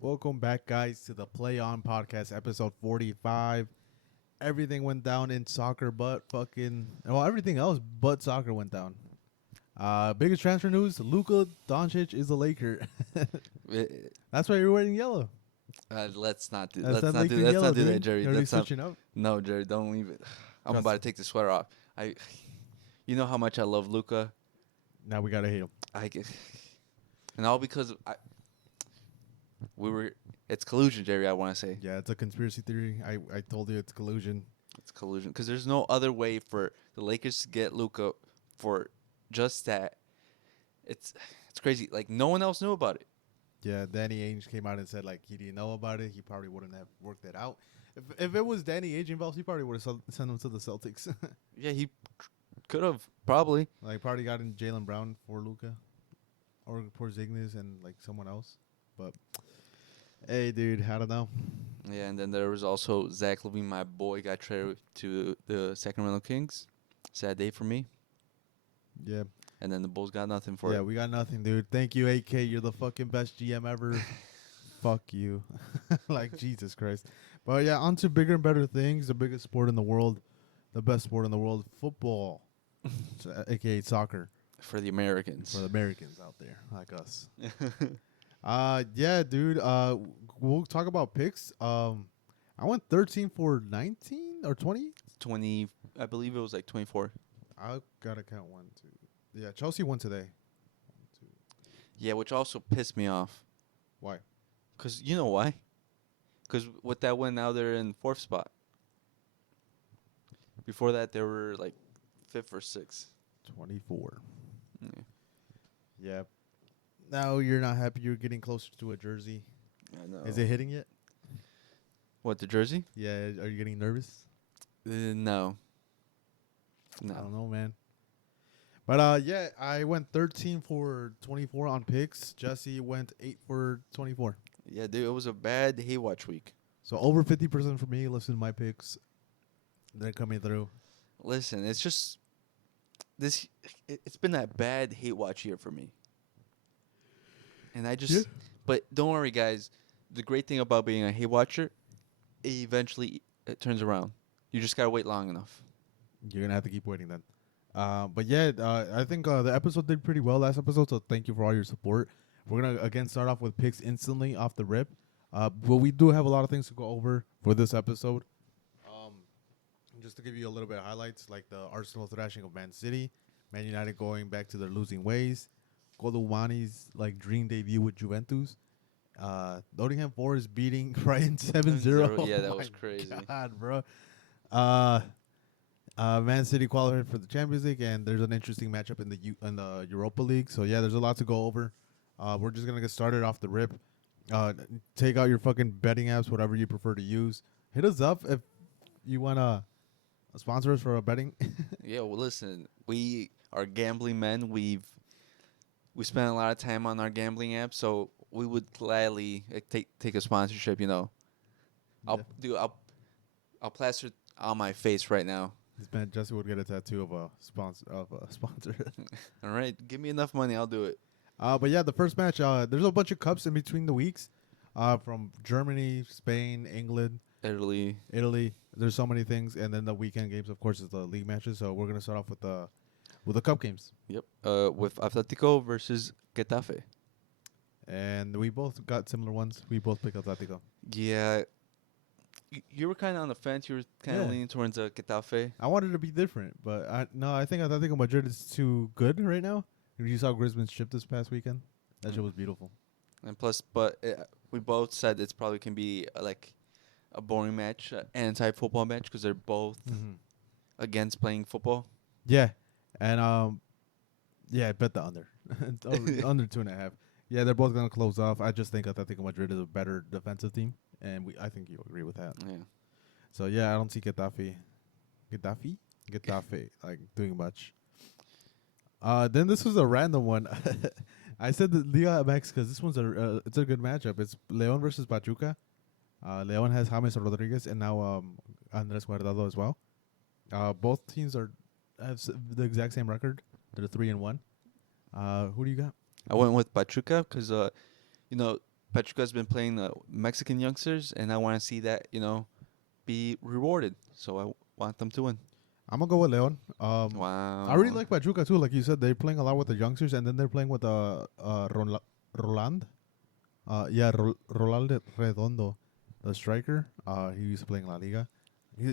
Welcome back, guys, to the Play On Podcast, episode 45. Everything went down in soccer, but everything else but soccer went down. Biggest transfer news: Luka Doncic is a Laker. Uh, That's why you're wearing yellow. let's not do. That's Let's that not do. Laker Let's yellow, not do that, dude. Jerry. You're already Let's not. switching up. No, Jerry, don't leave it. I'm Trust about me. to take the sweater off. You know how much I love Luca. Now we gotta hate him. I get, and all because It's collusion, Jerry. I want to say Yeah, it's a conspiracy theory. I told you it's collusion. it's collusion because there's no other way for the Lakers to get Luca for just that. It's crazy. Like no one else knew about it. Yeah, Danny Ainge came out and said like he didn't know about it. He probably wouldn't have worked it out. If it was Danny Ainge involved, he probably would have sent him to the Celtics. Yeah, he could have probably. Like probably got in Jalen Brown for Luca, or Porzingis and like someone else. But hey, dude, I don't know. Yeah, and then there was also Zach Levine, my boy, got traded to the Sacramento Kings. Sad day for me. Yeah, And then the Bulls got nothing for yeah, it. we got nothing, dude. Thank you, AK. You're the fucking best GM ever. Fuck you. Like Jesus Christ. But yeah, on to bigger and better things. The biggest sport in the world, the best sport in the world, football, aka soccer, For the Americans. for the Americans out there like us. Yeah, dude. We'll talk about picks. I went 13 for 19 or 20. 20, I believe it was like 24. I gotta count 1, 2. Yeah, Chelsea won today. 1, 2. Yeah, which also pissed me off. Why? Because you know why? Because with that win, now they're in 4th spot. Before that, they were like 5th or 6th. 24. Yeah. Yeah. Now you're not happy. You're getting closer to a jersey. I know. Is it hitting yet? What, the jersey? Yeah. Are you getting nervous? No. I don't No. know, man. But yeah, I went 13 for 24 on picks. Jesse went 8 for 24. Yeah, dude, it was a bad Haywatch week. So over 50% for me. Listen to my picks. They're coming through. Listen, it's just this. It's been a bad hate watch year for me, and I just. Yeah. But don't worry, guys. The great thing about being a hate watcher, eventually it turns around. You just gotta wait long enough. You're gonna have to keep waiting then. But yeah, I think the episode did pretty well last episode. So thank you for all your support. We're gonna again start off with picks instantly off the rip. But we do have a lot of things to go over for this episode. Just to give you a little bit of highlights, like the Arsenal thrashing of Man City, Man United going back to their losing ways, Colomani's like dream debut with Juventus, Nottingham Forest beating Brighton 7-0. Yeah, that Oh was my crazy. God, bro. Man City qualified for the Champions League, and there's an interesting matchup in the Europa League. So yeah, there's a lot to go over. We're just gonna get started off the rip. Take out your fucking betting apps, whatever you prefer to use. Hit us up if you wanna sponsor us for a betting. Yeah, well, listen, we are gambling men. We spend a lot of time on our gambling app, so we would gladly take a sponsorship. You know, Yeah. I'll plaster on my face right now. This man Jesse would get a tattoo of a sponsor. All right, give me enough money, I'll do it. But yeah, the first match. There's a bunch of cups in between the weeks. From Germany, Spain, England, Italy. Italy. There's so many things, and then the weekend games, of course, is the league matches. So we're gonna start off with the cup games, Yep. With Atletico versus Getafe. and we both got similar ones. We both picked Atletico. Yeah. You were kind of on the fence. You were kind of Yeah. leaning towards Getafe. I wanted to be different, but I think Atletico Madrid is too good right now. You saw Griezmann's ship this past weekend. That shit was beautiful. And plus, we both said it's probably can be like a boring match, anti-football match, because they're both against playing football. Yeah, and yeah, bet the under. It's under 2.5. Yeah, they're both gonna close off. I just think Atletico Madrid is a better defensive team, and I think you agree with that. Yeah. So yeah, I don't see Getafe like doing much. Then this was a random one. I said the Liga MX because this one's it's a good matchup. It's León versus Pachuca. León has James Rodriguez and now Andres Guardado as well. Both teams have the exact same record. They're 3-1. Who do you got? I went with Pachuca because, you know, Pachuca's been playing the Mexican youngsters, and I want to see that be rewarded. So I want them to win. I'm gonna go with Leon. Wow. I really like Pachuca too. Like you said, they're playing a lot with the youngsters, and then they're playing with Roland. Roland Redondo, the striker. He used to play in La Liga.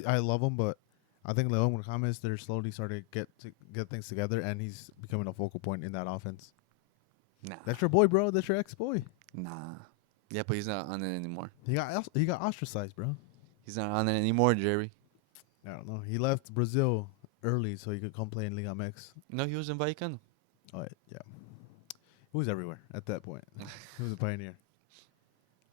I love him, but I think Leon James, they're slowly starting to get things together, and he's becoming a focal point in that offense. Nah. That's your boy, bro. That's your ex-boy. Nah. Yeah, but he's not on it anymore. He got ostracized, bro. He's not on it anymore, Jerry. I don't know. He left Brazil early so he could come play in Liga MX. No, he was in Vallecano. Oh, yeah. He was everywhere at that point. He was a pioneer.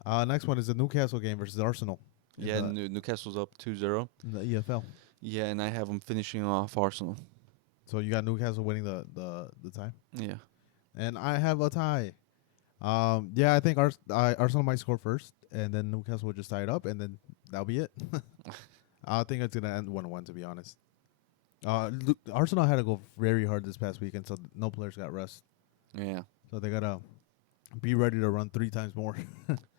Next one is the Newcastle game versus Arsenal. Yeah, the, Newcastle's up 2-0. in the EFL. Yeah, and I have them finishing off Arsenal. So you got Newcastle winning the tie. Yeah. And I have a tie. I think Arsenal might score first, and then Newcastle will just tie it up, and then that'll be it. I think it's gonna end 1-1, to be honest. Arsenal had to go very hard this past weekend, so no players got rest. Yeah. So they gotta be ready to run 3 times more.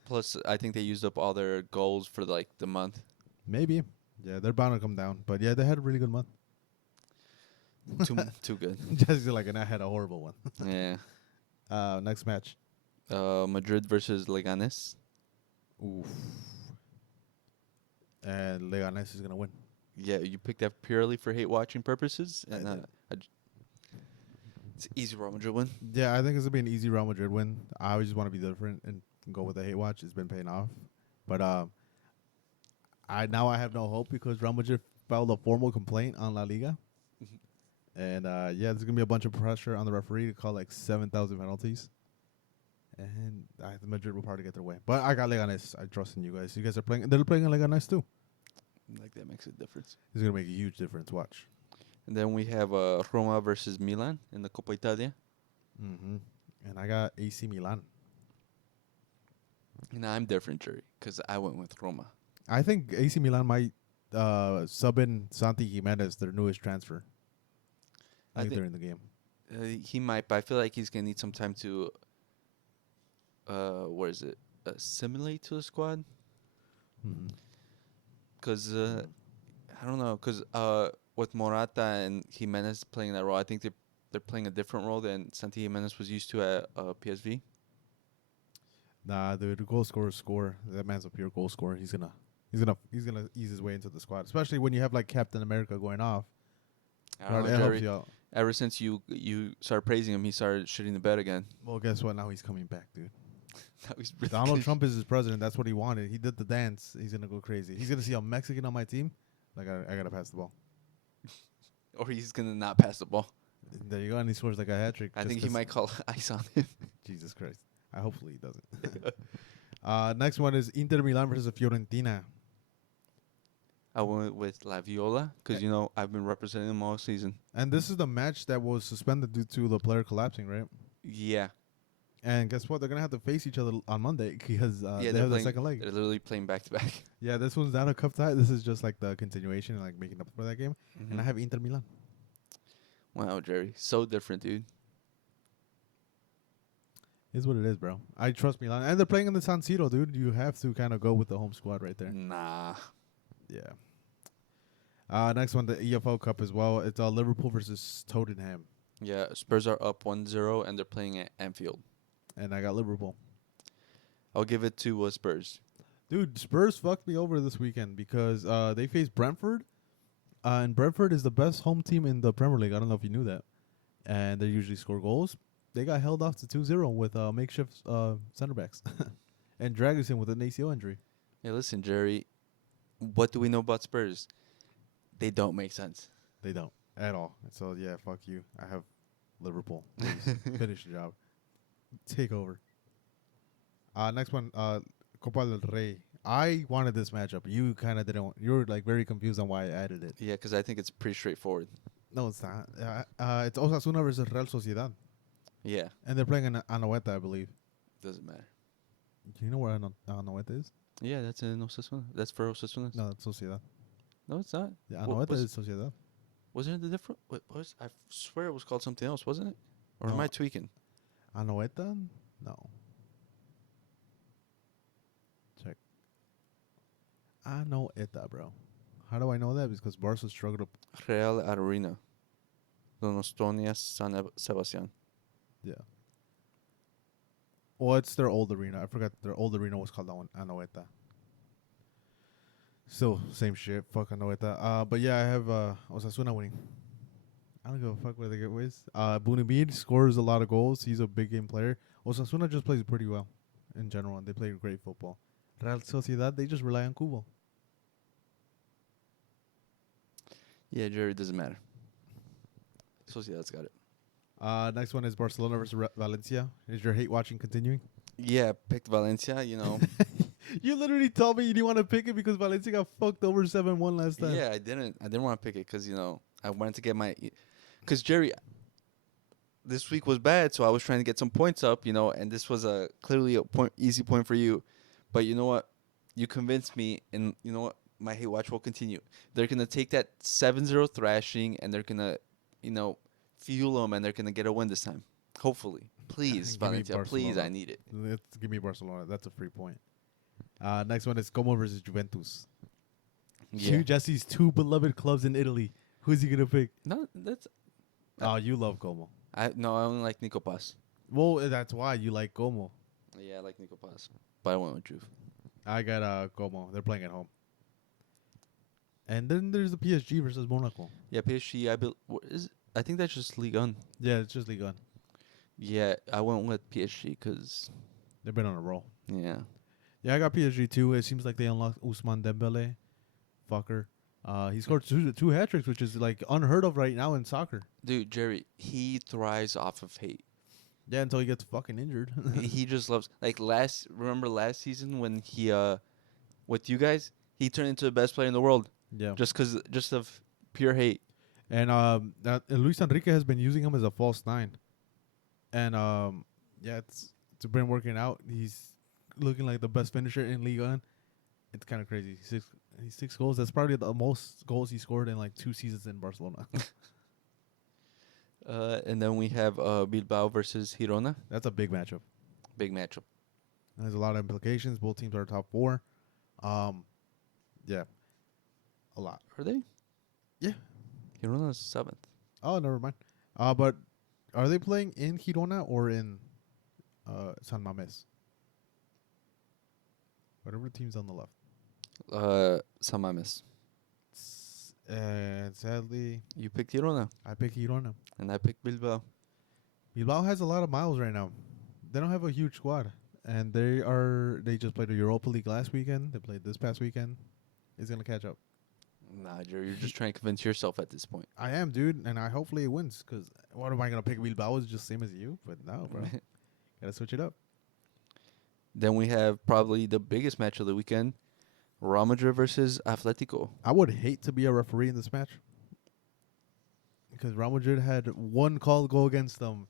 Plus, I think they used up all their goals for the month. Maybe. Yeah, they're bound to come down. But yeah, they had a really good month. Too good. Just like, and I had a horrible one. Yeah. Next match. Madrid versus Leganes. Oof. And Leganes is gonna win. Yeah, you picked that purely for hate watching purposes, I and did. it's an easy Real Madrid win. Yeah, I think it's gonna be an easy Real Madrid win. I just want to be different and go with the hate watch. It's been paying off, but I have no hope because Real Madrid filed a formal complaint on La Liga, and there's gonna be a bunch of pressure on the referee to call like 7,000 penalties, and the Madrid will probably get their way. But I got Leganes. I trust in you guys. You guys are playing. They're playing in Leganes too. Like that makes a difference. It's gonna make a huge difference. Watch. And then we have Roma versus Milan in the Coppa Italia. Mm-hmm. And I got AC Milan. And I'm different, Jerry, because I went with Roma. I think AC Milan might sub in Santi Jimenez, their newest transfer. I think they're in the game. He might, but I feel like he's going to need some time to, assimilate to the squad. Mm-hmm. Because, I don't know, because with Morata and Jimenez playing that role, I think they're playing a different role than Santi Jimenez was used to at PSV. Nah, dude, goal scorer score. That man's a pure goal scorer. He's gonna ease his way into the squad, especially when you have like Captain America going off. I don't know, It helps Jerry. you out. Ever since you started praising him, he started shitting the bed again. Well, guess what? Now he's coming back, dude. Now he's really Donald Trump is his president. That's what he wanted. He did the dance. He's gonna go crazy. He's gonna see a Mexican on my team. Like I gotta pass the ball. Or he's going to not pass the ball. There you go, and he scores like a hat trick. I think he might call ice on him. Jesus Christ. Hopefully he doesn't. Next one is Inter Milan versus Fiorentina. I went with La Viola because, I've been representing them all season. And this is the match that was suspended due to the player collapsing, right? Yeah. And guess what? They're going to have to face each other on Monday because they have the second leg. They're literally playing back-to-back. Yeah, this one's not a cup tie. This is just like the continuation and like making up for that game. Mm-hmm. And I have Inter Milan. Wow, Jerry. So different, dude. Is what it is, bro. I trust Milan. And they're playing in the San Siro, dude. You have to kind of go with the home squad right there. Nah. Yeah. Next one, the EFL Cup as well. It's Liverpool versus Tottenham. Yeah, Spurs are up 1-0, and they're playing at Anfield. And I got Liverpool. I'll give it to Spurs. Dude, Spurs fucked me over this weekend because they faced Brentford. And Brentford is the best home team in the Premier League. I don't know if you knew that. And they usually score goals. They got held off to 2-0 with makeshift center backs. And Dragusin with an ACL injury. Hey, listen, Jerry. What do we know about Spurs? They don't make sense. They don't at all. So, yeah, fuck you. I have Liverpool. Please finish the job. Take over. Next one, Copa del Rey. I wanted this matchup. You kind of didn't. You were like very confused on why I added it. Yeah, because I think it's pretty straightforward. No, it's not. It's Osasuna versus Real Sociedad. Yeah. And they're playing in Anoeta, I believe. Doesn't matter. Do you know where Anoeta is? Yeah, that's in Osasuna. That's for Osasuna. No, that's Sociedad. No, it's not. Yeah, Anoeta is Sociedad. Wasn't it the different? Wait, I swear it was called something else, wasn't it? Or No. am I tweaking? Anoeta? No. Anoeta, bro. How do I know that? Because Barca struggled to. Real Arena. Donostonia San Sebastian. Yeah. Well, it's their old arena. I forgot their old arena was called that one. Anoeta. Still, same shit. Fuck Anoeta. But yeah, I have Osasuna winning. I don't give a fuck where they get wins. Bunimir scores a lot of goals. He's a big game player. Osasuna just plays pretty well in general, and they play great football. Real Sociedad, they just rely on Kubo. Yeah, Jerry, doesn't matter. Sociedad's got it. Next one is Barcelona versus Valencia. Is your hate watching continuing? Yeah, picked Valencia, you know. You literally told me you didn't want to pick it because Valencia got fucked over 7-1 last time. Yeah, I didn't want to pick it because, you know, I wanted to get my... Because, Jerry, this week was bad, so I was trying to get some points up, you know, and this was clearly a easy point for you. But you know what? You convinced me, and you know what? My hate watch will continue. They're going to take that 7-0 thrashing, and they're going to, you know, fuel them, and they're going to get a win this time. Hopefully. Please, Give me Valencia, please, Barcelona. I need it. Give me Barcelona. That's a free point. Next one is Como versus Juventus. Yeah. Jesse's two beloved clubs in Italy. Who's he gonna pick? No, that's... Oh, you love Como. I only like Nico Paz. Well, that's why you like Como. Yeah, I like Nico Paz. But I went with Juve. I got Como. They're playing at home. And then there's the PSG versus Monaco. Yeah, PSG, I think that's just Ligue 1. Yeah, it's just Ligue 1. Yeah, I went with PSG because, They've been on a roll. yeah. Yeah, I got PSG too. It seems like they unlocked Ousmane Dembele. Fucker. He scored two hat tricks, which is like unheard of right now in soccer. Dude, Jerry, he thrives off of hate. Yeah, until he gets fucking injured. He just loves, like, remember last season when he, with you guys, he turned into the best player in the world Yeah. just of pure hate. And Luis Enrique has been using him as a false nine. And yeah, it's been working out. He's looking like the best finisher in Ligue 1. It's kind of crazy. He's 6 goals. That's probably the most goals he scored in like 2 seasons in Barcelona. And then we have Bilbao versus Girona. That's a big matchup. Big matchup. There's a lot of implications. Both teams are top 4. Yeah, a lot. Are they? Yeah. Girona's 7th. Oh, never mind. But are they playing in Girona or in San Mames? Whatever team's on the left. San Mames. And sadly, You picked Girona, I pick Girona. and I picked Bilbao. Bilbao has a lot of miles right now. They don't have a huge squad, and they just played the Europa League last weekend. They played this past weekend. It's gonna catch up. Nah, Jerry, you're just trying to convince yourself at this point. I am, dude, and I hopefully it wins. Cause what am I gonna pick? Bilbao is just same as you, but no, bro. Gotta switch it up. Then we have probably the biggest match of the weekend, Real Madrid versus Atletico. I would hate to be a referee in this match because Real Madrid had one call go against them.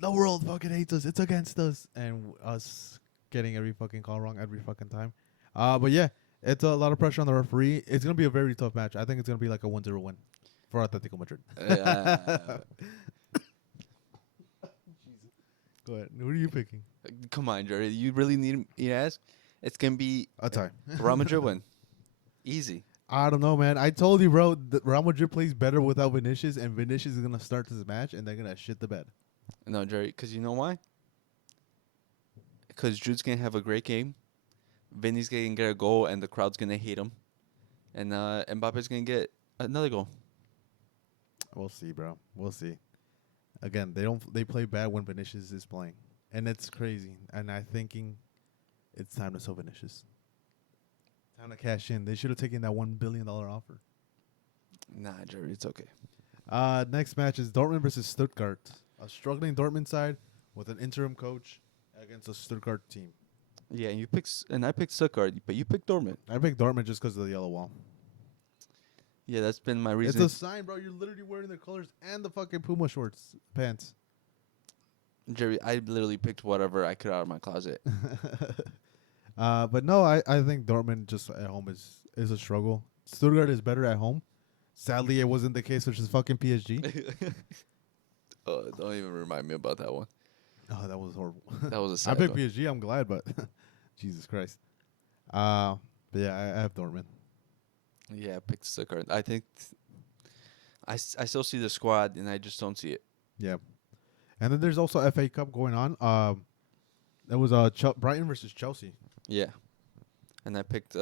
The world fucking hates us. It's against us, and us getting every fucking call wrong every fucking time. But yeah, it's a lot of pressure on the referee. It's gonna be a very tough match. I think it's gonna be like a 1-0 win for Atletico Madrid. Go ahead. Who are you picking? Come on, Jerry. You really need me to ask? It's going to be I'll tell you. Real Madrid win. Easy. I don't know, man. I told you, bro. That Real Madrid plays better without Vinicius, and Vinicius is gonna start this match, and they're gonna shit the bed. No, Jerry, because you know why? Because Jude's going to have a great game. Vinny's going to get a goal, and the crowd's going to hate him. And Mbappe's going to get another goal. We'll see, bro. We'll see. Again, they play bad when Vinicius is playing, and it's crazy. And I'm thinking, it's time to sell Vinicius. Time to cash in. They should have taken that $1 billion offer. Nah, Jerry, it's okay. Next match is Dortmund versus Stuttgart. A struggling Dortmund side with an interim coach against a Stuttgart team. Yeah, and I picked Stuttgart, but you picked Dortmund. I picked Dortmund just because of the yellow wall. Yeah, that's been my reason. It's a sign, bro. You're literally wearing the colors and the fucking Puma shorts, pants. Jerry, I literally picked whatever I could out of my closet. But no, I think Dortmund just at home is a struggle. Stuttgart is better at home. Sadly, it wasn't the case, which is fucking PSG. Oh, don't even remind me about that one. Oh, that was horrible. That was a I sad picked one. PSG. I'm glad, but Jesus Christ. But yeah, I have Dortmund. Yeah, I picked Stuttgart. I think I still see the squad, and I just don't see it. Yeah. And then there's also FA Cup going on. There was Brighton versus Chelsea. Yeah, and I picked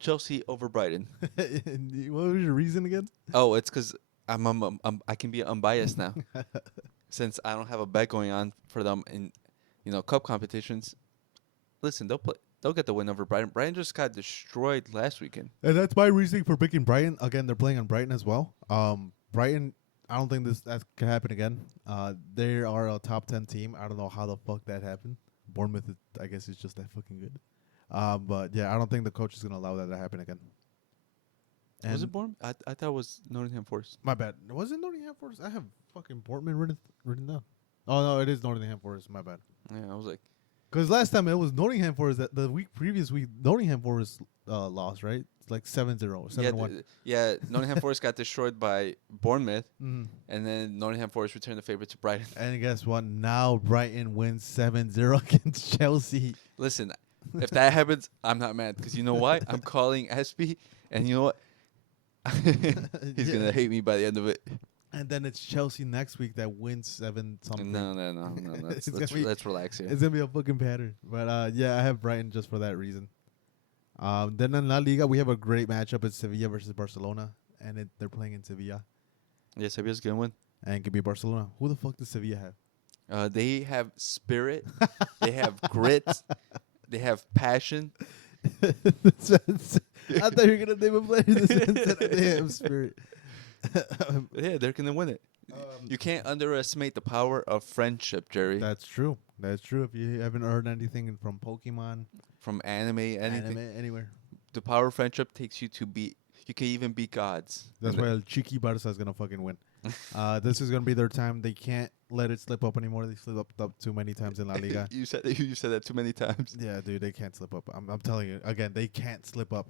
Chelsea over Brighton. And what was your reason again? Oh, it's because I can be unbiased now since I don't have a bet going on for them in cup competitions. Listen, they'll get the win over Brighton. Brighton just got destroyed last weekend. And that's my reasoning for picking Brighton. Again, they're playing on Brighton as well. Brighton, I don't think that can happen again. They are a top 10 team. I don't know how the fuck that happened. Bournemouth, I guess, is just that fucking good. But yeah, I don't think the coach is gonna allow that to happen again. And Was it Bournemouth? I thought it was Nottingham Forest. My bad. Was it Nottingham Forest? I have fucking Portman written down. Oh no, it is Nottingham Forest. My bad. Yeah, I was like, Because last time it was Nottingham Forest. That the previous week, Nottingham Forest lost, right? It's like 7-0, 7-1. yeah, Nottingham Forest got destroyed by Bournemouth, Mhm. and then Nottingham Forest returned the favorite to Brighton. And guess what? Now Brighton wins 7-0 against Chelsea. Listen, if that happens, I'm not mad because you know why? I'm calling SB, and you know what? He's Yeah. gonna hate me by the end of it. And then it's Chelsea next week that wins 7 something. No. It's Let's gonna be- let's relax here. It's gonna be a fucking pattern. But yeah, I have Brighton just for that reason. Then in La Liga we have a great matchup. It's Sevilla versus Barcelona, and they're playing in Sevilla, Yeah, Sevilla's gonna win. and it could be Barcelona. Who the fuck does Sevilla have? They have spirit. They have grit. They have passion. I thought you were gonna name a player that they have spirit. Yeah, they're gonna win it. You can't underestimate the power of friendship, Jerry. That's true. That's true. If you haven't heard anything from Pokemon, From anime, anything, anime, anywhere, the power of friendship takes you to beat. You can even beat gods. that's why El Chiqui Barca is gonna fucking win. This is gonna be their time. They can't let it slip up anymore. They slipped up too many times in La Liga. you said that too many times. Yeah, dude, they can't slip up. I'm telling you again, they can't slip up.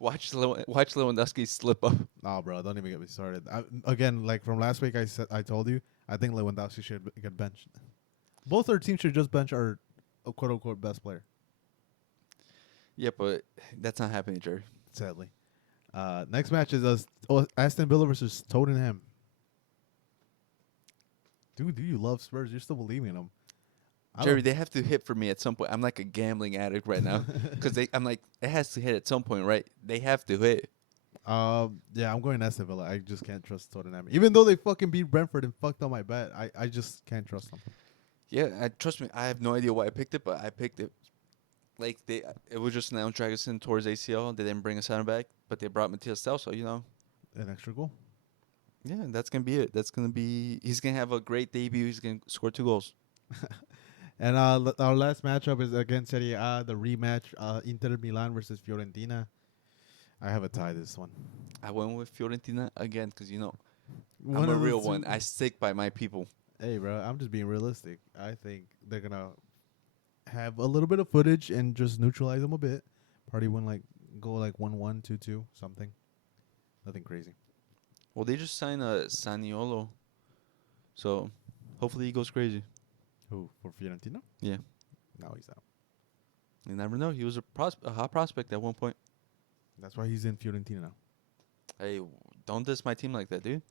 Watch Lewandowski slip up. Oh, bro, don't even get me started. Again, like from last week, I told you, I think Lewandowski should get benched. Both our teams should just bench our quote unquote best player. Yeah, but that's not happening, Jerry. Sadly. Next match is Aston Villa versus Tottenham. Dude, do you love Spurs? You're still believing in them. Jerry, they have to hit for me at some point. I'm like a gambling addict right now because I'm like, it has to hit at some point, right? They have to hit. Yeah, I'm going Aston Villa. I just can't trust Tottenham. Even though they fucking beat Brentford and fucked up my bet, I just can't trust them. Yeah, trust me. I have no idea why I picked it, but I picked it. Like it was just announced Dragosin towards ACL. They didn't bring a center back, but they brought Matthias Stel, so An extra goal. Yeah, that's gonna be it. He's gonna have a great debut. He's gonna score 2 goals. And our last matchup is against Serie A, the rematch, Inter Milan versus Fiorentina. I have a tie this one. I went with Fiorentina again because I'm One a of the real two- one. I stick by my people. Hey, bro, I'm just being realistic. I think they're gonna have a little bit of footage and just neutralize them a bit. Probably go 1-1, 2-2, something. Nothing crazy. Well, they just signed Saniolo, so hopefully he goes crazy. Who, for Fiorentina? Yeah, No, he's out. you never know. He was a hot prospect at one point. That's why he's in Fiorentina now. Hey, don't diss my team like that, dude.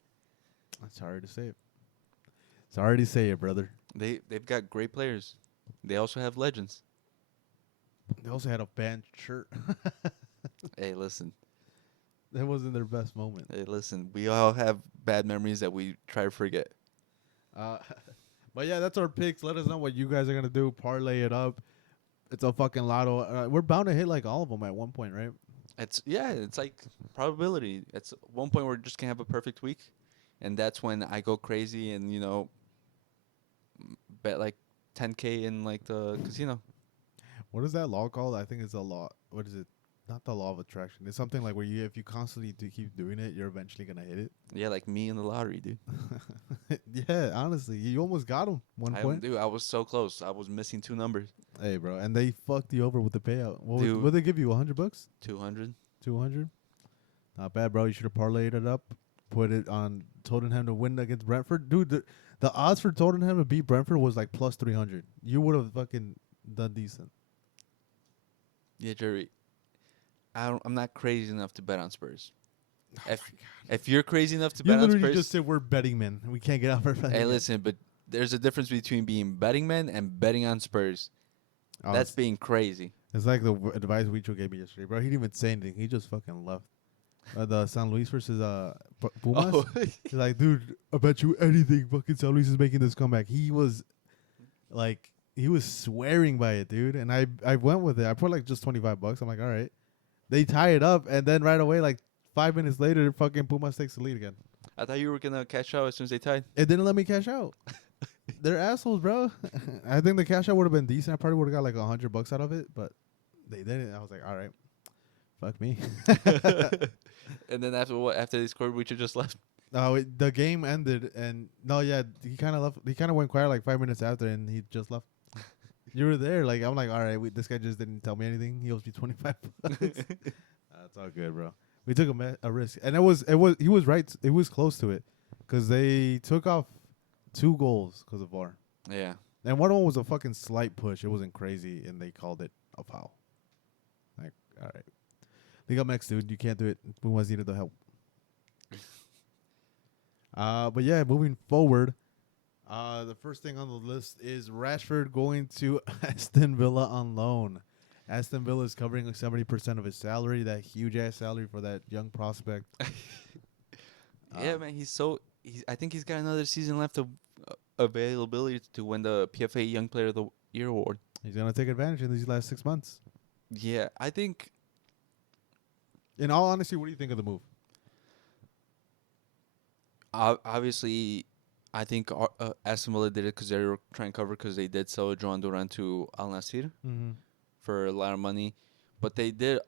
Sorry to say it. Sorry to say it, brother. They've got great players. They also have legends. They also had a banned shirt. Hey, listen. That wasn't their best moment. Hey, listen. We all have bad memories that we try to forget. But yeah, that's our picks. Let us know what you guys are gonna do. Parlay it up. It's a fucking lotto. We're bound to hit like all of them at one point, right? It's like probability. It's one point we're just gonna have a perfect week, and that's when I go crazy and bet like 10K in like the casino. What is that law called? I think it's a law. What is it? Not the law of attraction. It's something like where if you constantly keep doing it, you're eventually gonna hit it. Yeah, like me in the lottery, dude. Yeah, honestly, you almost got him one point. I was so close. I was missing 2 numbers. Hey, bro, and they fucked you over with the payout. Dude. What they give you? $100? 200. 200? Not bad, bro. You should have parlayed it up. Put it on Tottenham to win against Brentford. Dude, the odds for Tottenham to beat Brentford was like plus 300. You would have fucking done decent. Yeah, Jerry. I'm not crazy enough to bet on Spurs. Oh If my God. if you're crazy enough to You bet on literally Spurs, just said we're betting men. We can't get off our betting hey, men. listen, but there's a difference between being betting man and betting on Spurs. Oh, That's being crazy. it's like the advice Wicho gave me yesterday, bro. He didn't even say anything. He just fucking left. The San Luis versus Pumas. Oh, He's like, dude, I bet you anything fucking San Luis is making this comeback. He was like, he was swearing by it, dude. And I went with it. I put like just $25. I'm like, all right. They tie it up, and then right away, like 5 minutes later, fucking Pumas takes the lead again. I thought you were gonna cash out as soon as they tied. It didn't let me cash out. They're assholes, bro. I think the cash out would have been decent. I probably would have got like $100 out of it, but they didn't. I was like, all right, fuck me. And then after they scored, Wicho just left. No, the game ended, and no, yeah, he kind of left. He kind of went quiet like 5 minutes after, and he just left. You were there, like I'm like, all right, this guy just didn't tell me anything. He owes me $25. That's all good, bro. We took a risk, and he was right. It was close to it, because they took off 2 goals because of VAR, Yeah. and one of them was a fucking slight push. It wasn't crazy, and they called it a foul. Like, all right, Liga MX, dude, you can't do it. Pumas needed the help. But yeah, moving forward, the first thing on the list is Rashford going to Aston Villa on loan. Aston Villa is covering like 70% of his salary, that huge ass salary for that young prospect. Yeah, man. I think he's got another season left of availability to win the PFA Young Player of the Year award. He's gonna take advantage in these last 6 months. Yeah, I think. In all honesty, what do you think of the move? Obviously, I think Aston Villa did it because they were trying to cover because they did sell Joan Duran to Al Nassr Mm-hmm. for a lot of money, but they do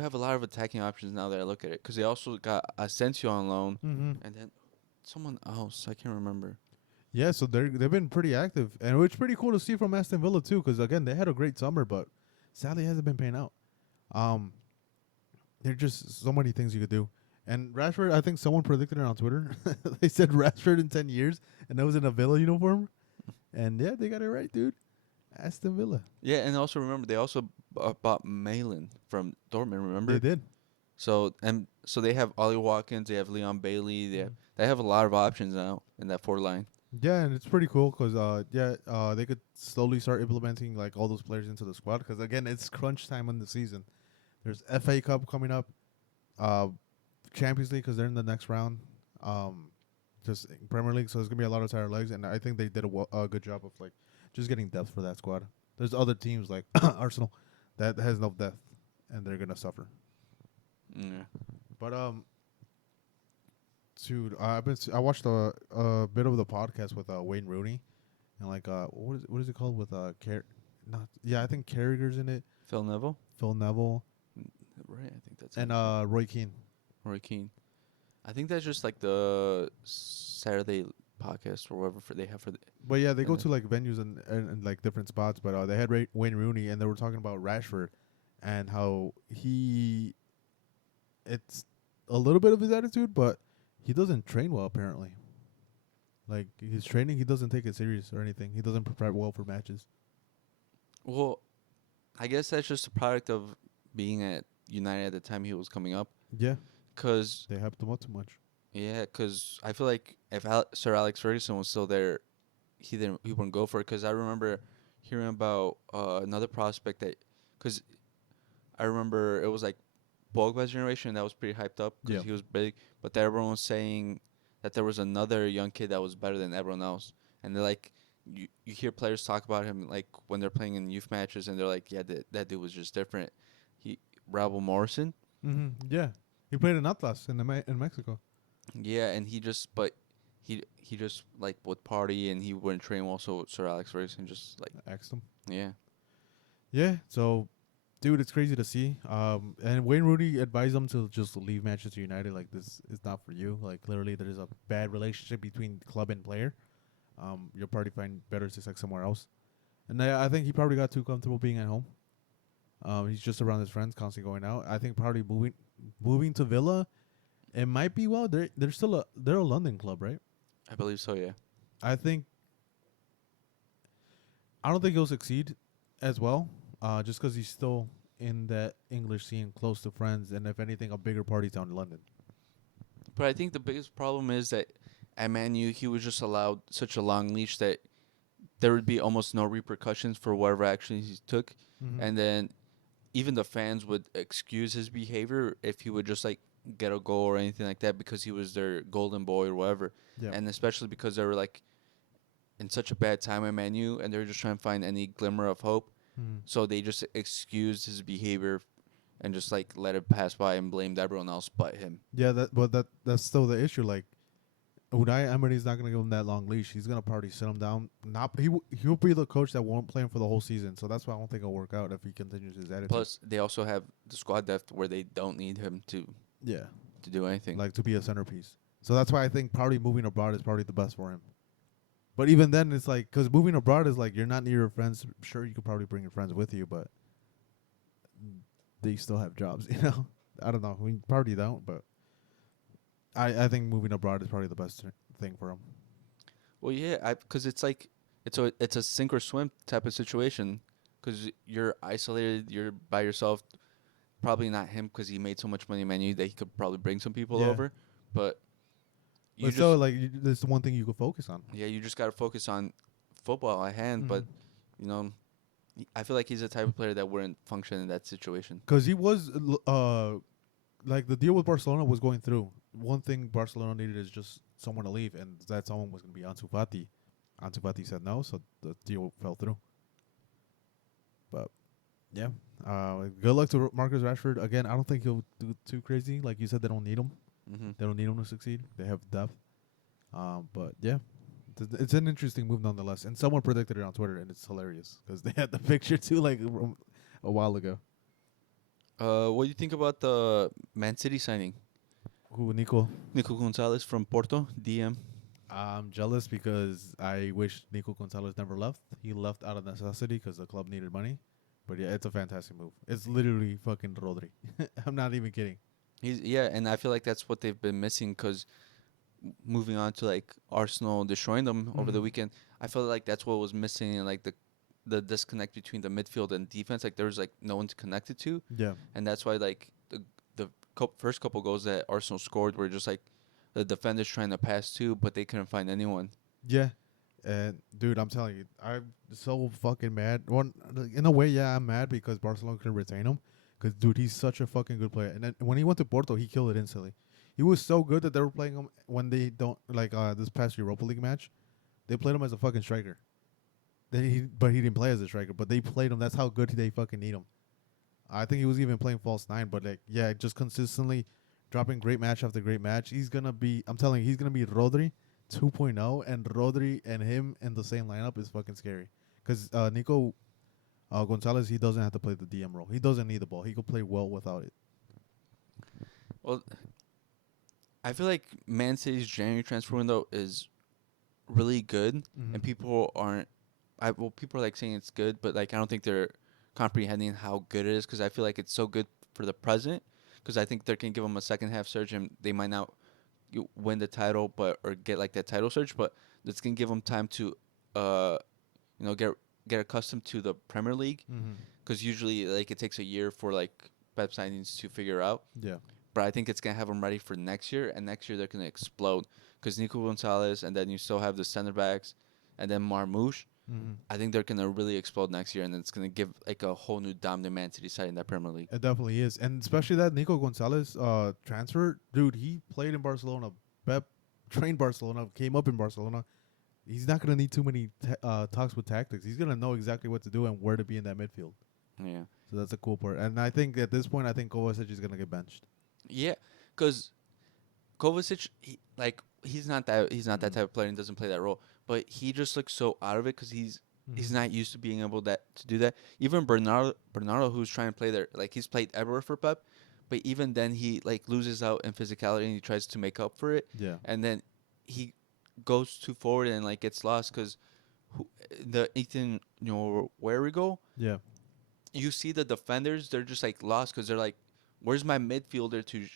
have a lot of attacking options now that I look at it because they also got Asensio on loan Mm-hmm. and then someone else I can't remember. Yeah, so they've been pretty active, and it's pretty cool to see from Aston Villa too, because again they had a great summer, but sadly hasn't been paying out. There's just so many things you could do. And Rashford, I think someone predicted it on Twitter. They said Rashford in 10 years, and that was in a Villa uniform. And yeah, they got it right, dude. Aston Villa. Yeah, and also remember they also bought Malin from Dortmund. Remember? They did. So they have Ollie Watkins, they have Leon Bailey, they have a lot of options now in that forward line. Yeah, and it's pretty cool because they could slowly start implementing like all those players into the squad. Because again, it's crunch time in the season. There's FA Cup coming up, Champions League because they're in the next round, just Premier League. So there's gonna be a lot of tired legs, and I think they did a good job of like just getting depth for that squad. There's other teams like Arsenal that has no depth, and they're gonna suffer. Yeah. But dude, I watched a bit of the podcast with Wayne Rooney, and like what is it called with I think Carragher's in it, Phil Neville? Phil Neville, Right, I think that's and it. Roy Keane. Roy Keane. I think that's just like the Saturday podcast or whatever they have for the. But yeah, they go And to like venues and like different spots. But they had Wayne Rooney, and they were talking about Rashford and how it's a little bit of his attitude, but he doesn't train well apparently. Like his training, he doesn't take it serious or anything. He doesn't prepare well for matches. Well, I guess that's just a product of being at United at the time he was coming up. Yeah, 'Cause they hyped him up too much. yeah, 'cause I feel like if Sir Alex Ferguson was still there, he wouldn't go for it. 'Cause I remember hearing about another prospect because I remember it was like Pogba's generation that was pretty hyped up because Yeah. he was big, but then everyone was saying that there was another young kid that was better than everyone else, and they're like, you hear players talk about him like when they're playing in youth matches, and they're like, yeah, that dude was just different. Raul Morrison, Mm-hmm. Yeah, he played in Atlas in Mexico. yeah, and he just like would party and he wouldn't train well, so Sir Alex Ferguson just like Axed him. yeah. Yeah, so, dude, it's crazy to see. And Wayne Rooney advised him to just leave Manchester United. Like, this is not for you. Like, clearly there is a bad relationship between club and player. You'll probably find better success somewhere else. And I think he probably got too comfortable being at home. He's just around his friends, constantly going out. I think probably moving to Villa, it might be well. They're still they're a London club, right? I believe so, yeah. I don't think he'll succeed as well. Just because he's still in the English scene, close to friends, and if anything, a bigger party down in London. But I think the biggest problem is that at Man U, he was just allowed such a long leash that there would be almost no repercussions for whatever action he took. Mm-hmm. And then even the fans would excuse his behavior if he would just like get a goal or anything like that because he was their golden boy or whatever. Yeah. And especially because they were like in such a bad time at Man U and they were just trying to find any glimmer of hope. Mm-hmm. So they just excused his behavior and just like let it pass by and blamed everyone else but him. Yeah, that's still the issue. Like, Unai Emery's not gonna give him that long leash. He's gonna probably sit him down. He'll be the coach that won't play him for the whole season. So that's why I don't think it'll work out if he continues his attitude. Plus, they also have the squad depth where they don't need him to yeah, do anything. like to be a centerpiece. So that's why I think probably moving abroad is probably the best for him. But even then, it's like because moving abroad is like you're not near your friends. Sure, you could probably bring your friends with you, but they still have jobs. You know, I don't know. We probably don't, but I think moving abroad is probably the best thing for him. Well, yeah, because it's like it's a sink or swim type of situation. Because you're isolated, you're by yourself. Probably not him because he made so much money in Man U that he could probably bring some people Yeah. over. But you But just still, like that's the one thing you could focus on. you just gotta focus on football at hand. But you know, I feel like he's the type of player that wouldn't function in that situation. Because he was like the deal with Barcelona was going through. One thing Barcelona needed is just someone to leave, and that someone was going to be Ansu Fati. Ansu Fati said no, so the deal fell through. But yeah, good luck to Marcus Rashford. Again, I don't think he'll do too crazy. Like you said, they don't need him. Mm-hmm. They don't need him to succeed. They have depth. But yeah, it's an interesting move nonetheless. And someone predicted it on Twitter, and it's hilarious because they had the picture too, like a while ago. What do you think about the Man City signing? Who, Nico? Nico Gonzalez from Porto, DM. I'm jealous because I wish Nico Gonzalez never left. He left out of necessity because the club needed money. But yeah, it's a fantastic move. It's literally fucking Rodri. I'm not even kidding. And I feel like that's what they've been missing because moving on to like Arsenal destroying them over the Mhm. weekend, I feel like that's what was missing in like the disconnect between the midfield and defense. Like there was like no one to connect it to, Yeah. and that's why like the first couple goals that Arsenal scored were just like the defenders trying to pass to, but they couldn't find anyone. Yeah. And dude, I'm telling you, I'm so fucking mad. In a way, yeah, I'm mad because Barcelona couldn't retain him. Because dude, he's such a fucking good player. And then when he went to Porto, he killed it instantly. He was so good that they were playing him when they don't like this past Europa League match. They played him as a fucking striker. But he didn't play as a striker. But they played him. That's how good they fucking need him. I think he was even playing false nine. But like, yeah, just consistently dropping great match after great match. He's gonna be. I'm telling you, he's gonna be Rodri 2.0, and Rodri and him in the same lineup is fucking scary. Because Nico Gonzalez, he doesn't have to play the DM role. He doesn't need the ball. He could play well without it. Well, I feel like Man City's January transfer window is really good, and people aren't. People are like saying it's good, but like I don't think they're comprehending how good it is because I feel like it's so good for the present. Because I think they can give them a second half surge, and they might not win the title, or get like that title surge, but it's gonna give them time to, get accustomed to the Premier League. Because usually like it takes a year for like Pep signings to figure out. Yeah. But I think it's going to have them ready for next year, and next year they're going to explode. Because Nico Gonzalez, and then you still have the center backs, and then Marmouche. I think they're going to really explode next year, and it's going to give like a whole new dominant Man City side in that Premier League. It definitely is. And especially that Nico Gonzalez transfer. Dude, he played in Barcelona. Pep trained Barcelona, came up in Barcelona. He's not going to need too many talks with tactics. He's going to know exactly what to do and where to be in that midfield. Yeah. So that's a cool part. And I think at this point, I think Kovacic is going to get benched. Yeah, because Kovacic, he's not that type of player and doesn't play that role. But he just looks so out of it because he's not used to being able to do that. Even Bernardo, who's trying to play there, like he's played everywhere for Pep, but even then he like loses out in physicality and he tries to make up for it. Yeah. And then he goes too forward and like gets lost because the Ethan where we go. Yeah. You see the defenders, they're just like lost because they're like, where's my midfielder to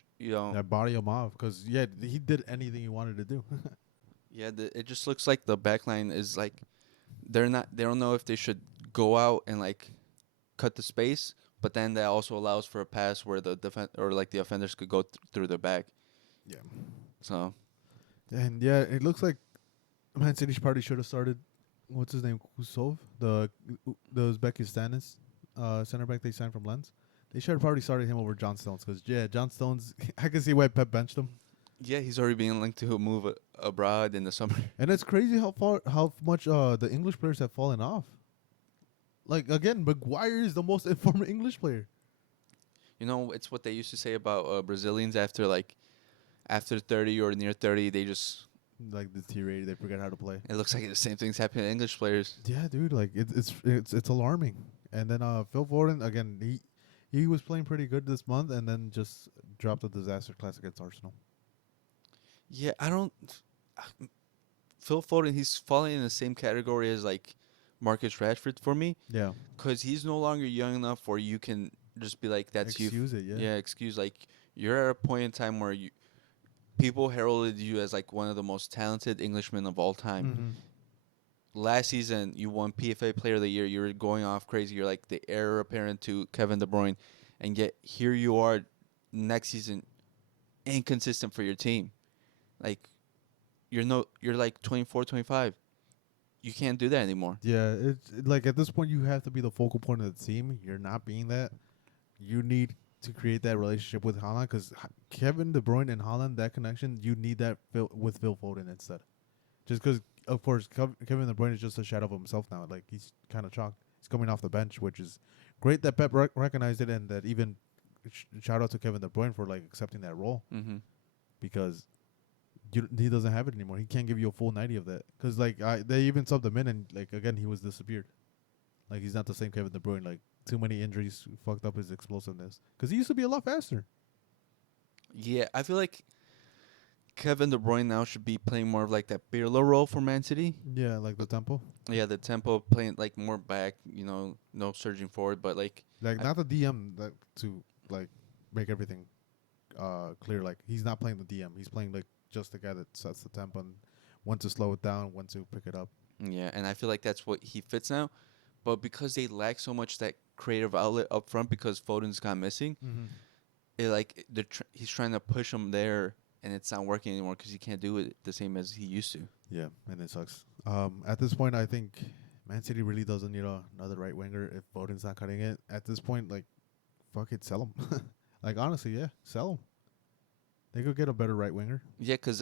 That body him off because yeah, he did anything he wanted to do. Yeah, it just looks like the backline is like they don't know if they should go out and like cut the space but then that also allows for a pass where the the offenders could go through their back. Yeah. So And yeah, it looks like Man City's party should have started. What's his name? Kusov, the Uzbekistanis center back they signed from Lens. They should have probably started him over John Stones because John Stones. I can see why Pep benched him. yeah, he's already being linked to a move abroad in the summer. And it's crazy how much the English players have fallen off. Like again, Maguire is the most informed English player. You know, it's what they used to say about Brazilians after 30 or near 30, they just Like deteriorated, they forget how to play. it looks like the same things happen to English players. Yeah, dude, like it's alarming. And then Phil Foden again, he was playing pretty good this month, and then just dropped a disaster class against Arsenal. Yeah, I don't. Phil Foden, he's falling in the same category as like Marcus Rashford for me, Yeah, because he's no longer young enough where you can just be like, "That's you." excuse it. Yeah, Yeah, excuse. Like you're at a point in time where people heralded you as like one of the most talented Englishmen of all time. Mm-hmm. Last season, you won PFA Player of the Year. You were going off crazy. You're like the heir apparent to Kevin De Bruyne, and yet here you are, next season, inconsistent for your team. Like you're like 24, 25. You can't do that anymore. Yeah, like at this point you have to be the focal point of the team. You're not being that. You need to create that relationship with Haaland because Kevin De Bruyne and Haaland, that connection, you need that with Phil Foden instead. Just because, of course, Kevin De Bruyne is just a shadow of himself now. Like he's kind of chalked. He's coming off the bench, which is great that Pep recognized it, and that even shout out to Kevin De Bruyne for like accepting that role Mm-hmm. because he doesn't have it anymore. He can't give you a full 90 of that because like they even subbed him in, and like again he was disappeared. Like he's not the same Kevin De Bruyne. Like too many injuries fucked up his explosiveness because he used to be a lot faster. Yeah, I feel like Kevin De Bruyne now should be playing more of like that Pirlo role for Man City. Yeah, like the tempo. Yeah, the tempo playing like more back, no surging forward, but like Like I- not the DM that to like make everything clear. Like he's not playing the DM. He's playing like just the guy that sets the tempo and when to slow it down, when to pick it up. yeah, and I feel like that's what he fits now. But because they lack so much that creative outlet up front because Foden's gone missing, Mm-hmm. he's trying to push him there, and it's not working anymore because he can't do it the same as he used to. Yeah, and it sucks. At this point, I think Man City really doesn't need another right winger if Foden's not cutting it. At this point, like, fuck it, sell him. Like honestly, yeah, sell him. They could get a better right winger. Yeah, because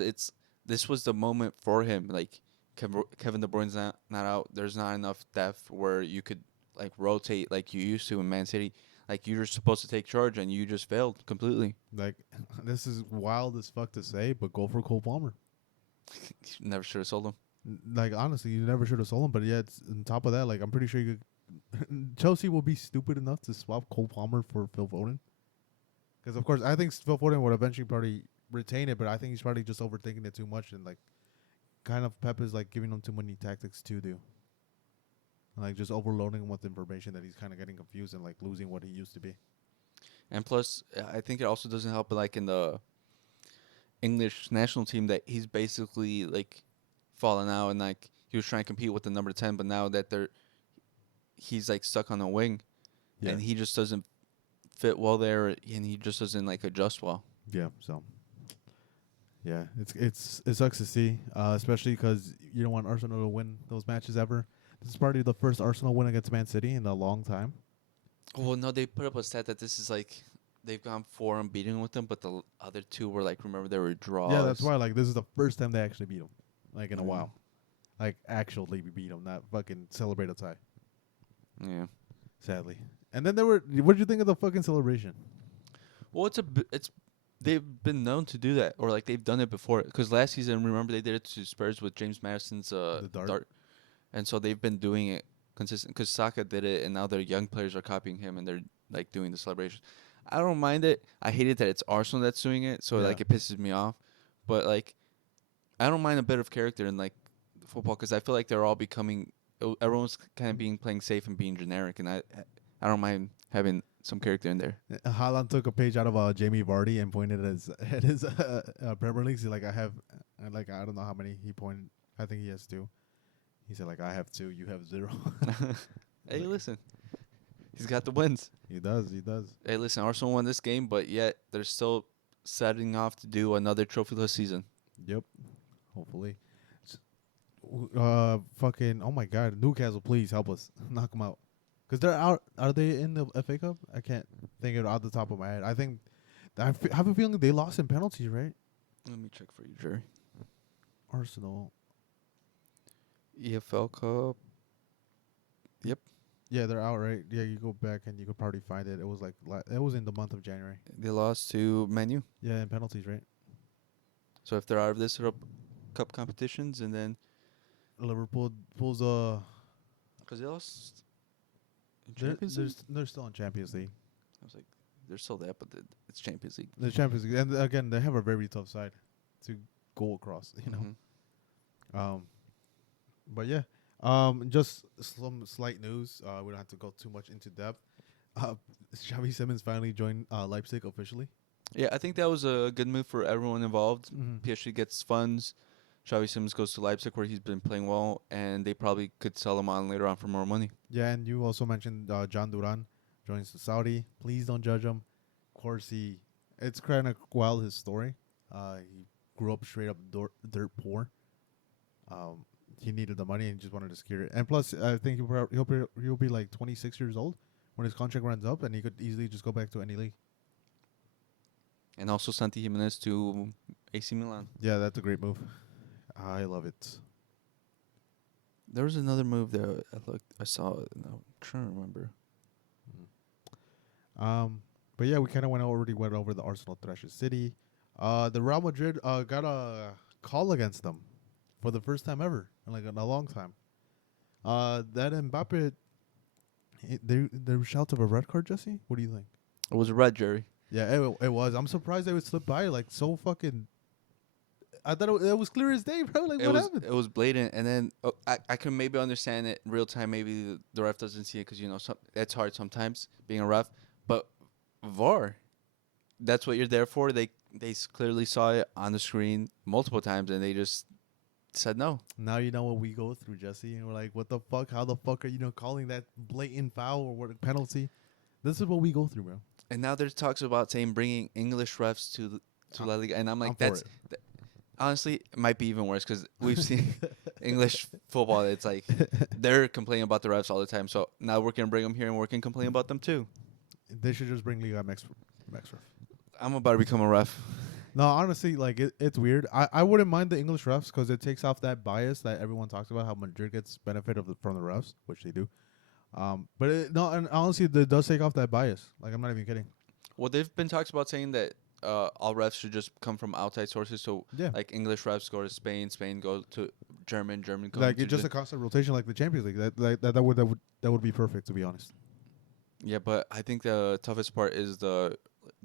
this was the moment for him. Like Kevin De Bruyne's not out. There's not enough depth where you could like rotate like you used to in Man City. Like you're supposed to take charge, and you just failed completely. Like, this is wild as fuck to say, but go for Cole Palmer. Never should have sold him. Like honestly, you never should have sold him. But yeah, it's on top of that, like I'm pretty sure you could. Chelsea will be stupid enough to swap Cole Palmer for Phil Foden. Because of course, I think Phil Foden would eventually probably retain it, but I think he's probably just overthinking it too much, and like, kind of Pep is like giving him too many tactics to do. Like just overloading him with information that he's kind of getting confused and like losing what he used to be. And plus, I think it also doesn't help, like in the English national team, that he's basically like fallen out, and like he was trying to compete with the number 10, but now that he's like stuck on a wing, Yeah. and he just doesn't fit well there, and he just doesn't like adjust well. Yeah. So. Yeah, it sucks to see, especially because you don't want Arsenal to win those matches ever. This is probably the first Arsenal win against Man City in a long time. Well, no, they put up a stat that this is like they've gone 4 unbeaten with them, but the other 2 were like, remember, they were draws. Yeah, that's why. Like this is the first time they actually beat them, like in a Mhm. while. Like actually beat them, not fucking celebrate a tie. Yeah. Sadly. And then there were. What did you think of the fucking celebration? Well, they've been known to do that, or like they've done it before. Because last season, remember, they did it to Spurs with James Madison's The dart. and so they've been doing it consistent. Because Saka did it, and now their young players are copying him, and they're like doing the celebration. I don't mind it. I hate it that it's Arsenal that's doing it, so Yeah. like it pisses me off. But like, I don't mind a bit of character in like football, because I feel like they're all becoming. Everyone's kind of playing safe and being generic, and I don't mind having some character in there. Haaland took a page out of Jamie Vardy and pointed at his Premier Leagues. He's like, I don't know how many he pointed. I think he has 2. He said like, I have 2, you have 0. Hey, listen, He's got the wins. He does. He does. Hey, listen, Arsenal won this game, but yet they're still setting off to do another trophyless season. Yep. Hopefully. Fucking. Oh my God, Newcastle, please help us knock them out. Cause they're out. Are they in the FA Cup? I can't think of it off the top of my head. I think. Have a feeling they lost in penalties, right? Let me check for you, Jerry. Arsenal. EFL Cup. Yeah, they're out, right? Yeah, you go back and you could probably find it. It was like it was in the month of January. They lost to Man U. Yeah, in penalties, right? So if they're out of this cup competitions, and then Liverpool pulls because they lost in they're, Champions they're, League, they're still in Champions League. I was like, they're still there, but it's Champions League. The Champions League, and again, they have a very tough side to go across. You know. Mhm. But yeah, just some slight news. We don't have to go too much into depth. Xavi Simons finally joined Leipzig officially. Yeah, I think that was a good move for everyone involved. Mm-hmm. PSG gets funds. Xavi Simons goes to Leipzig, where he's been playing well, and they probably could sell him on later on for more money. Yeah, and you also mentioned John Duran joins the Saudi. Please don't judge him. Of course, it's kind of wild his story. He grew up straight up dirt poor. He needed the money and just wanted to secure it. And plus, I think he'll be like 26 years old when his contract runs up, and he could easily just go back to any league. And also Santi Jimenez to AC Milan. Yeah, that's a great move. I love it. There was another move there I saw it, and I'm trying to remember. But yeah, we kind of already went over the Arsenal Thrasher City. The Real Madrid got a call against them for the first time ever in a long time. That Mbappe, there was shouts of a red card, Jesse. What do you think? It was a red, Jerry. Yeah, it was. I'm surprised they would slip by like so fucking. I thought it was clear as day, bro. Like what happened? It was blatant, and then I can maybe understand it in real time. Maybe the ref doesn't see it because it's hard sometimes being a ref. But VAR, that's what you're there for. They clearly saw it on the screen multiple times, and they just said no. Now you know what we go through, Jesse, and we're like, what the fuck? How the fuck are you calling that blatant foul or what penalty? This is what we go through, bro. And now there's talks about saying bringing English refs to La Liga, and I'm like, honestly, it might be even worse because we've seen English football. It's like they're complaining about the refs all the time. So now we're gonna bring them here, and we're gonna complain about them too. They should just bring Liga MX ref. I'm about to become a ref. No, honestly, like it's weird. I wouldn't mind the English refs because it takes off that bias that everyone talks about. How Madrid gets benefit from the refs, which they do. But and honestly, it does take off that bias. Like I'm not even kidding. Well, they've been talks about saying that all refs should just come from outside sources. So Yeah, like English refs go to Spain, Spain go to German go like to it's just a constant rotation, like the Champions League. That would be perfect, to be honest. Yeah, but I think the toughest part is the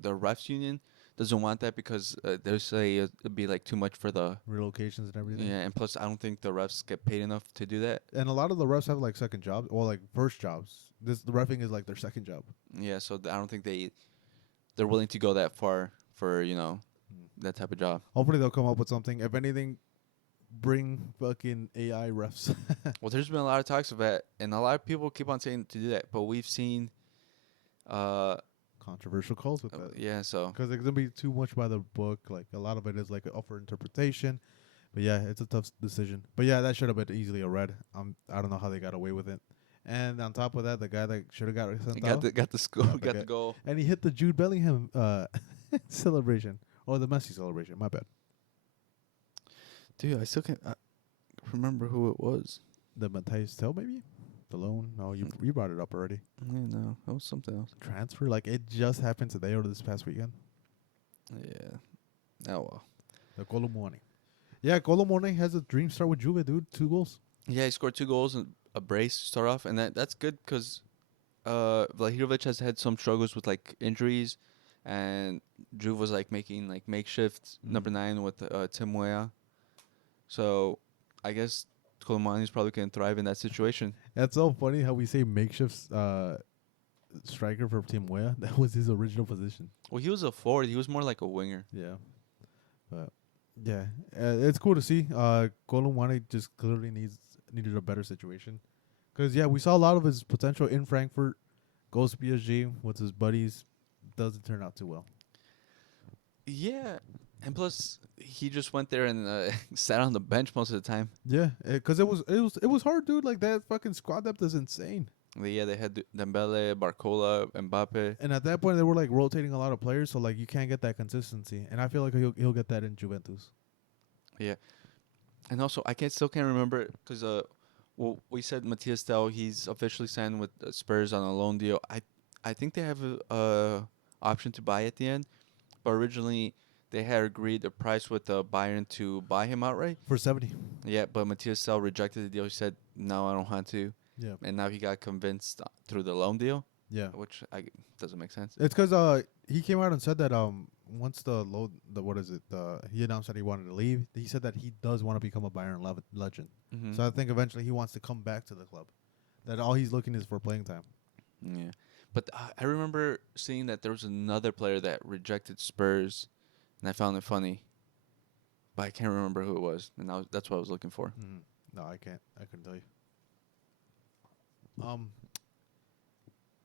refs union doesn't want that because they say it'd be like too much for the Relocations and everything. yeah, and plus I don't think the refs get paid enough to do that. And a lot of the refs have like second jobs or like first jobs. The refing is like their second job. Yeah, so I don't think they're willing to go that far for that type of job. Hopefully they'll come up with something. If anything, bring fucking AI refs. Well, there's been a lot of talks of that, and a lot of people keep on saying to do that, but we've seen Controversial calls with that. yeah, so Because it's going to be too much by the book. Like, a lot of it is, like, up for interpretation. But, yeah, it's a tough decision. But, yeah, that should have been easily a red. I don't know how they got away with it. And on top of that, the guy that should have got sent out. got the score, got the goal. And he hit the Jude Bellingham celebration. Or the Messi celebration. My bad. Dude, I still can't remember who it was. The Matthias Tell, maybe? The loan? No, you brought it up already. Yeah, no, that was something else. Transfer? Like, it just happened today or this past weekend. Yeah. Oh, well. The Colomone. Yeah, Colomone has a dream start with Juve, dude. 2 goals. Yeah, he scored 2 goals and a brace to start off, and that's good because Vlahovic has had some struggles with like injuries, and Juve was like making like makeshift number 9 with Tim Weah. So I guess Colomani is probably going to thrive in that situation. That's so funny how we say makeshift striker for Tim Weah. That was his original position. Well, he was a forward. He was more like a winger. Yeah. But, yeah. It's cool to see. Colomani just clearly needed a better situation. Because, yeah, we saw a lot of his potential in Frankfurt. goes to PSG with his buddies. Doesn't turn out too well. Yeah, and plus he just went there and sat on the bench most of the time. Yeah, because it was hard, dude. Like that fucking squad depth is insane. Yeah, they had Dembele, Barcola, Mbappe. And at that point, they were like rotating a lot of players, so like you can't get that consistency. And I feel like he'll get that in Juventus. Yeah, and also I still can't remember because well, we said Matthias Dell, he's officially signed with Spurs on a loan deal. I think they have a option to buy at the end, but originally they had agreed a price with Bayern to buy him outright. For 70. Yeah, but Matthias Dell rejected the deal. He said, "No, I don't want to," Yeah. and now he got convinced through the loan deal, Yeah. which doesn't make sense. It's because he came out and said that once he announced that he wanted to leave. He said that he does want to become a Bayern legend. Mm-hmm. So I think eventually he wants to come back to the club. That all he's looking is for playing time. Yeah, but I remember seeing that there was another player that rejected Spurs, and I found it funny. But I can't remember who it was, and that's what I was looking for. Mm-hmm. No, I can't. I couldn't tell you.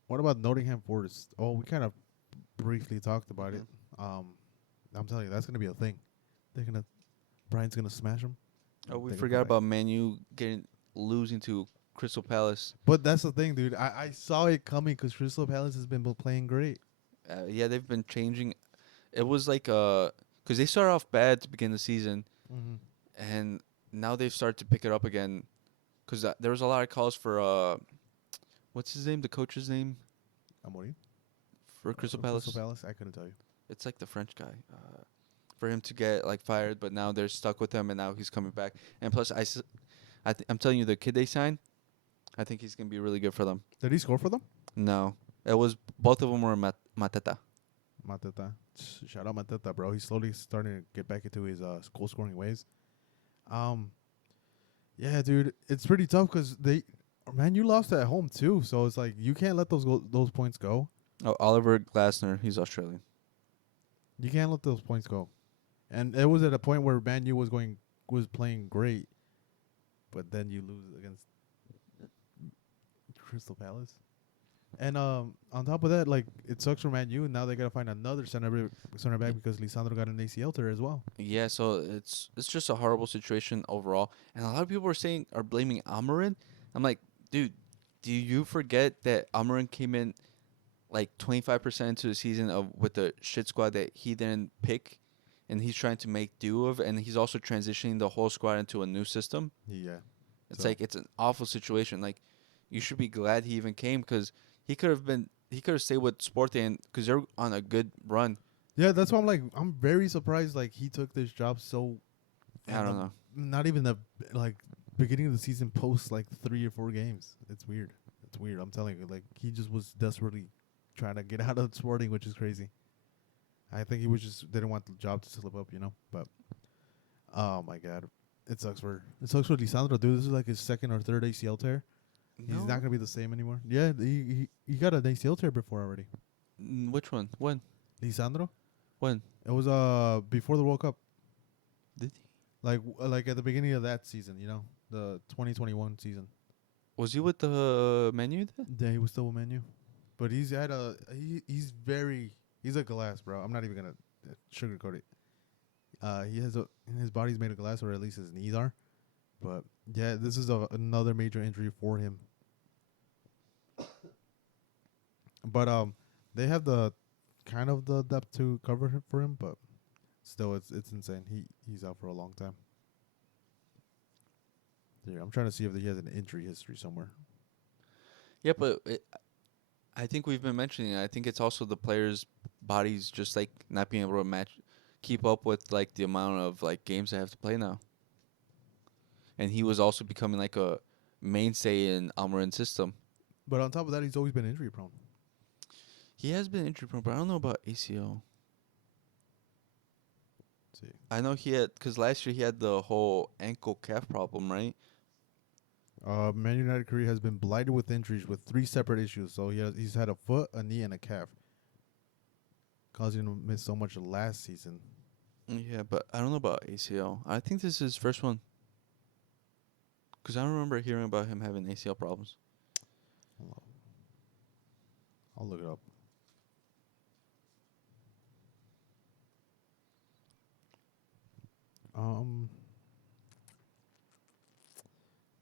What about Nottingham Forest? Oh, we kind of briefly talked about it. I'm telling you, that's gonna be a thing. Brian's gonna smash them. Oh, we forgot about Man U losing to Crystal Palace. But that's the thing, dude. I saw it coming because Crystal Palace has been playing great. Yeah, they've been changing. It was like because they started off bad to begin the season, and now they've started to pick it up again. Because there was a lot of calls for what's his name? The coach's name Amorim? for Crystal Palace. Crystal Palace? I couldn't tell you. It's like the French guy. For him to get like fired, but now they're stuck with him, and now he's coming back. And plus, I'm telling you, the kid they signed, I think he's gonna be really good for them. Did he score for them? No, it was both of them were Mateta. Mateta. Shout out Mateta, bro. He's slowly starting to get back into his goal scoring ways. Yeah, dude, it's pretty tough because you lost at home too, so it's like you can't let those points go. Oh, Oliver Glasner, he's Australian. You can't let those points go. And it was at a point where Man U was playing great, but then you lose against Crystal Palace. And on top of that, like it sucks for Man U, and now they gotta find another center back because Lisandro got an ACL tear as well. Yeah, so it's just a horrible situation overall. And a lot of people are blaming Amarin. I'm like, dude, do you forget that Amarin came in like 25% into the season with the shit squad that he didn't pick, and he's trying to make do of, and he's also transitioning the whole squad into a new system. Yeah, it's like it's an awful situation. Like, you should be glad he even came because he could have stayed with Sporting because they're on a good run. Yeah, that's why I'm very surprised. Like he took this job so. I don't know. Not even the beginning of the season post 3 or 4 games. It's weird. I'm telling you, he just was desperately trying to get out of Sporting, which is crazy. I think he didn't want the job to slip up, But oh my god, it sucks for Lisandro, dude. This is like his second or third ACL tear. No. He's not gonna be the same anymore. Yeah, he got an ACL tear before already. Which one? When? Lisandro? When? It was before the World Cup. Did he? Like at the beginning of that season, the 2021 season. Was he with the Man U then? Yeah, he was still with Man U. But he's a glass, bro. I'm not even gonna sugarcoat it. His body's made of glass, or at least his knees are. But yeah, this is another major injury for him. But they have the depth to cover him for him, but still, it's insane. He's out for a long time. Yeah, I'm trying to see if he has an injury history somewhere. Yeah, but I think we've been mentioning it. I think it's also the players' bodies just not being able to keep up with the amount of games they have to play now. And he was also becoming a mainstay in Almiron's system. But on top of that, he's always been injury prone. He has been injury prone, but I don't know about ACL. Let's see. I know he had, because last year he had the whole ankle calf problem, right? Man United career has been blighted with injuries with 3 separate issues. So he's had a foot, a knee, and a calf, causing him to miss so much last season. Yeah, but I don't know about ACL. I think this is his first one. Because I don't remember hearing about him having ACL problems. I'll look it up. Um.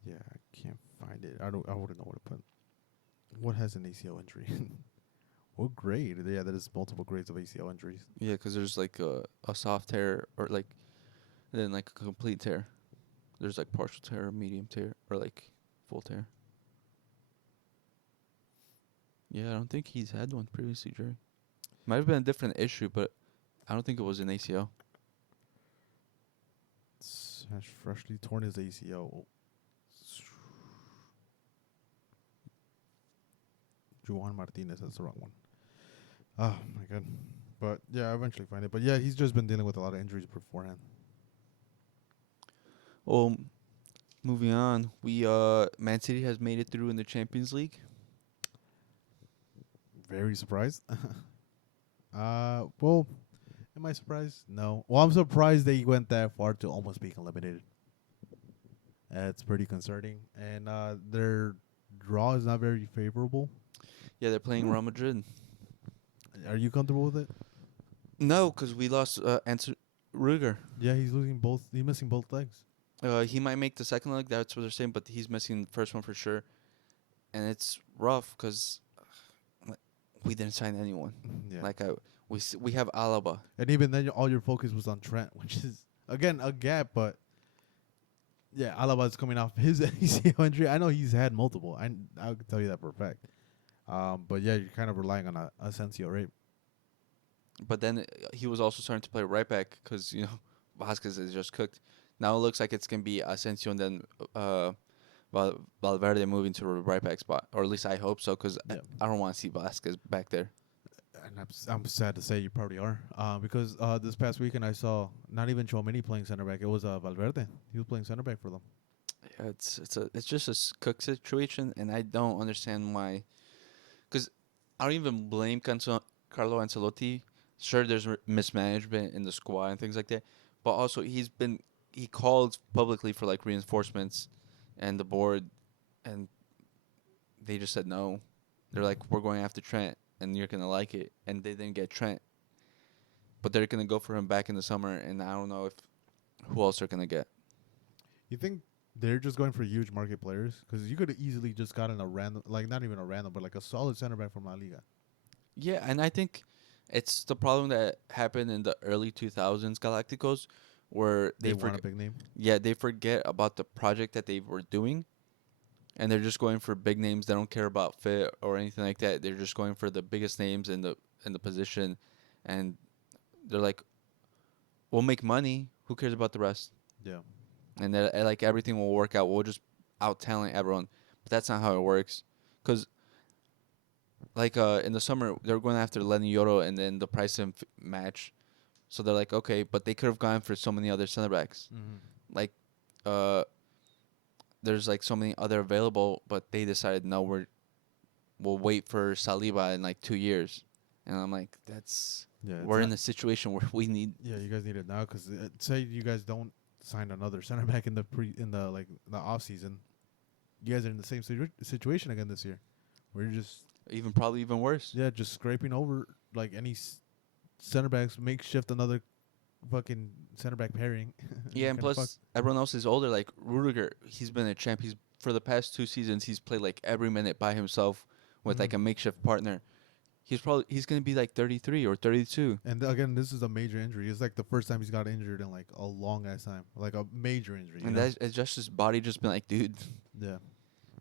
Yeah, I can't find it. I don't. I wouldn't know what to put. What has an ACL injury? What grade? Yeah, there's multiple grades of ACL injuries. Yeah, because there's like a soft tear or like then like a complete tear. There's like partial tear, medium tear, or like full tear. Yeah, I don't think he's had one previously, Jerry. Might have been a different issue, but I don't think it was an ACL. Has freshly torn his ACL. Juan Martinez, that's the wrong one. Oh my god. But yeah, I eventually find it. But yeah, he's just been dealing with a lot of injuries beforehand. Well, moving on, we Man City has made it through in the Champions League. Very surprised. Well, am I surprised? No. Well, I'm surprised they went that far to almost being eliminated. It's pretty concerning, and their draw is not very favorable. Yeah, they're playing Real Madrid. Are you comfortable with it? No, because we lost Ansel Ruger. Yeah, he's losing both. He's missing both legs. He might make the second leg. That's what they're saying, but he's missing the first one for sure. And it's rough because we didn't sign anyone. Yeah. Like we have Alaba. And even then, all your focus was on Trent, which is again a gap. But yeah, Alaba's coming off his ACL injury. I know he's had multiple. I can tell you that for a fact. But yeah, you're kind of relying on Asensio, right? But then he was also starting to play right back because Vasquez is just cooked. Now it looks like it's gonna be Asensio and then Valverde moving to a right back spot, or at least I hope so, because Yeah. I don't want to see Vasquez back there. And I'm sad to say you probably are. Because this past weekend I saw not even Chouameni playing center back. It was Valverde. He was playing center back for them. Yeah, it's just a cook situation, and I don't understand why. Because I don't even blame Carlo Ancelotti. Sure, there's mismanagement in the squad and things like that, but also he called publicly for like reinforcements, and the board, and they just said no. They're like, we're going after Trent, and you're gonna like it, and they didn't get Trent, but they're gonna go for him back in the summer, and I don't know who else they're gonna get. You think they're just going for huge market players? Because you could have easily just gotten a random, like not even a random, but like a solid center back from La Liga. Yeah, and I think it's the problem that happened in the early 2000s Galacticos, where They they want a forget. big name. Yeah, they forget about the project that they were doing, and they're just going for big names. They don't care about fit or anything like that. They're just going for the biggest names in the position, and they're like, "We'll make money. Who cares about the rest?" Yeah. And they're like, everything will work out. We'll just out talent everyone, but that's not how it works. Cause like in the summer they're going after Lenny Yoro, and then the price didn't match, so they're like, okay, but they could have gone for so many other center backs. Mm-hmm. Like there's like so many other available, but they decided no, we'll wait for Saliba in like 2 years, and I'm like, Yeah. we're in a situation where we need. Yeah, you guys need it now because say you guys don't sign another center back in the off season, you guys are in the same situation again this year. We're just Probably even worse. just scraping over like any center backs, makeshift another fucking center back pairing. Yeah, and Kinda plus everyone else is older. Like Rudiger, he's been a champ. He's for the past 2 seasons, he's played like every minute by himself with like a makeshift partner. He's gonna be like 33 or 32. And again, this is a major injury. It's like the first time he's got injured in like a long ass time, like a major injury. And that's it's just his body just been like, dude. yeah,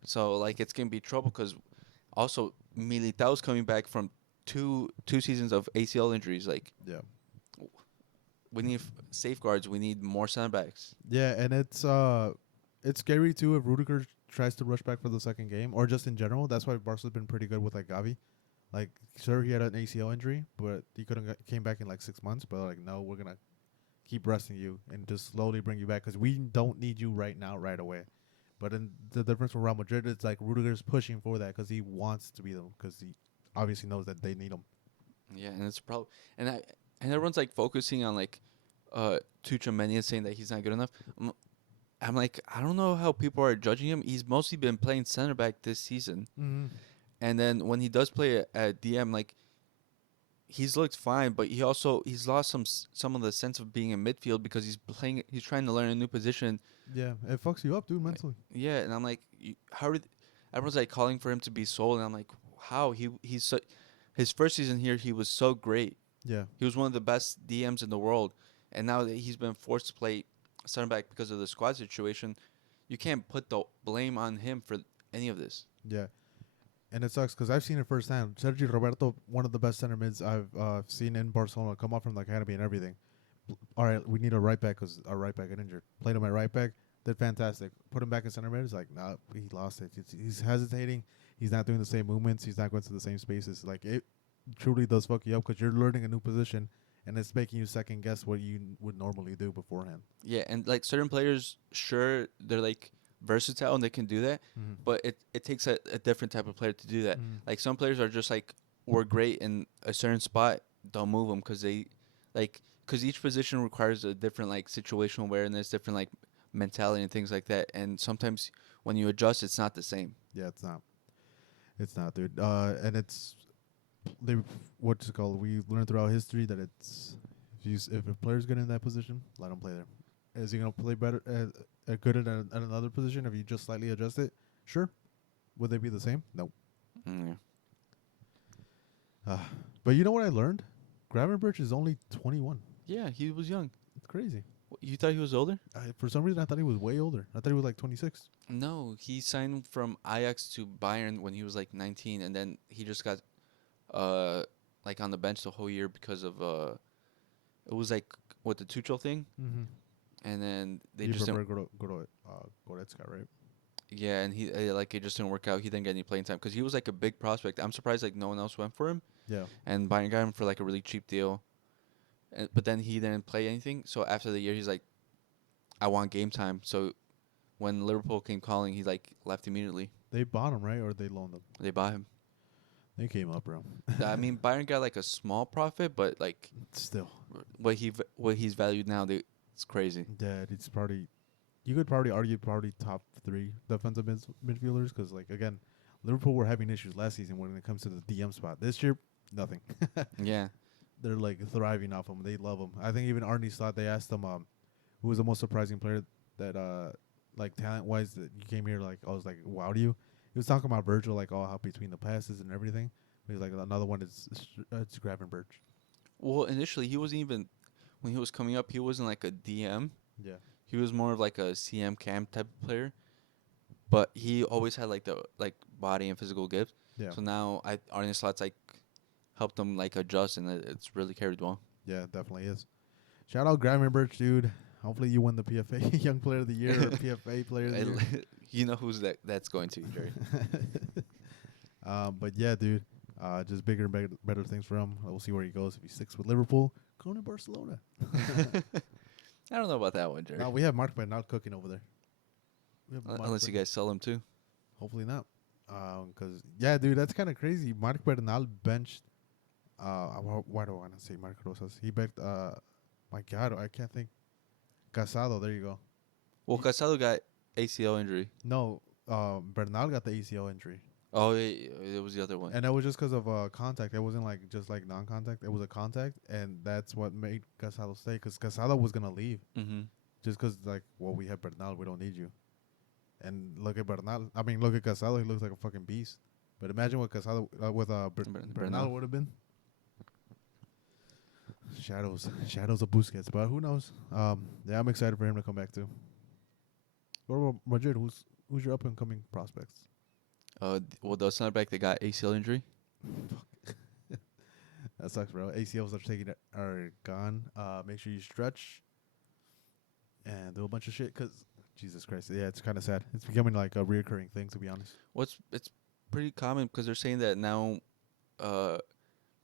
So like it's gonna be trouble because also Militao's coming back from two seasons of ACL injuries. Like yeah, we need safeguards. We need more center backs. yeah. And it's scary too if Rudiger tries to rush back for the second game or just in general. That's why Barca's been pretty good with like Gavi. Like, sure, he had an ACL injury, but he came back in like 6 months. But like, no, we're gonna keep resting you and just slowly bring you back because we don't need you right now, right away. But in the difference with Real Madrid, it's like Rudiger's pushing for that because he wants to be them because he obviously knows that they need him. Yeah, and it's probably and everyone's like focusing on like Tuchel and saying that he's not good enough. I'm like, I don't know how people are judging him. He's mostly been playing center back this season. Mm-hmm. And then when he does play at DM, like he's looked fine, but he's lost some of the sense of being in midfield because he's trying to learn a new position. Yeah, it fucks you up, dude, mentally. Yeah, and I'm like, everyone's like calling for him to be sold, and I'm like, how his first season here he was so great. Yeah, He was one of the best DMs in the world, and now that he's been forced to play center back because of the squad situation, you can't put the blame on him for any of this. yeah. And it sucks because I've seen it firsthand. Sergio Roberto, one of the best center mids I've seen in Barcelona, come up from the academy and everything. All right, we need a right back because our right back got injured. Played him at right back, did fantastic. Put him back in center mid. It's like, nah, he lost it. He's hesitating. He's not doing the same movements. He's not going to the same spaces. Like, it truly does fuck you up because you're learning a new position and it's making you second guess what you would normally do beforehand. Yeah, and like certain players, sure, they're like versatile and they can do that, but it takes a different type of player to do that. Like some players are just like we're great in a certain spot, don't move them because because each position requires a different like situational awareness, different like mentality and things like that. And sometimes when you adjust, it's not the same. Yeah, it's not. It's not, dude. And it's what's it called? We learned throughout history that it's if a player's good in that position, let him play there. Is he gonna play better good at another position if you just slightly adjust it? Sure. Would they be the same? No. Mm. But you know what I learned? Gravenberch is only 21. Yeah, he was young. It's crazy. You thought he was older? For some reason, I thought he was way older. I thought he was like 26. No, he signed from Ajax to Bayern when he was like 19, and then he just got like on the bench the whole year because of it was like what the Tuchel thing, and then they just didn't. Goretzka, right? Yeah, and he like it just didn't work out. He didn't get any playing time because he was like a big prospect. I'm surprised like no one else went for him. Yeah. And Bayern got him for like a really cheap deal, but then he didn't play anything. So after the year, he's like, I want game time. So when Liverpool came calling, he like left immediately. They bought him, right, or they loaned him? They bought him. They came up, bro. I mean, Bayern got like a small profit, but like still, what he's valued now, it's crazy. Yeah, it's probably you could probably argue top 3 defensive midfielders because like again, Liverpool were having issues last season when it comes to the DM spot. This year, nothing. Yeah, they're like thriving off him. They love him. I think even Arnie Slot, they asked him who was the most surprising player that like talent wise that you came here like I was like wow to you. He was talking about Virgil, like, how between the passes and everything. He's like, another one is it's Gravenberch. Well, initially, he wasn't even, when he was coming up, he wasn't like a DM. Yeah. He was more of like a CM cam type of player. But he always had like the body and physical gift. Yeah. So now Arne Slot's like helped him like adjust, and it's really carried well. Yeah, it definitely is. Shout out Gravenberch, dude. Hopefully you win the PFA Young Player of the Year or PFA Player of the Year. You know who's that's going to, Jerry. But yeah, dude. Just bigger and better things for him. We'll see where he goes. If he sticks with Liverpool, going to Barcelona. I don't know about that one, Jerry. No, we have Mark Bernal cooking over there. Unless you guys sell him too. Hopefully not. Because, yeah, dude, that's kind of crazy. Mark Bernal benched. Why do I want to say Mark Rosas? He benched, my God, I can't think. Casado, there you go. Well, Casado got ACL injury. No, Bernal got the ACL injury. Oh, it was the other one. And that was just because of contact. It wasn't like just like non-contact. It was a contact, and that's what made Casado stay. Because Casado was gonna leave, just because like, well, we have Bernal, we don't need you. And look at Bernal. I mean, look at Casado. He looks like a fucking beast. But imagine what Casado with Bernal would have been. Shadows of Busquets, but who knows? Yeah, I'm excited for him to come back too. What about Madrid? Who's your up and coming prospects? Well, the center back that got ACL injury. That sucks, bro. ACLs are gone. Make sure you stretch and do a bunch of shit. Cause Jesus Christ, yeah, it's kind of sad. It's becoming like a reoccurring thing, to be honest. Well, it's pretty common because they're saying that now,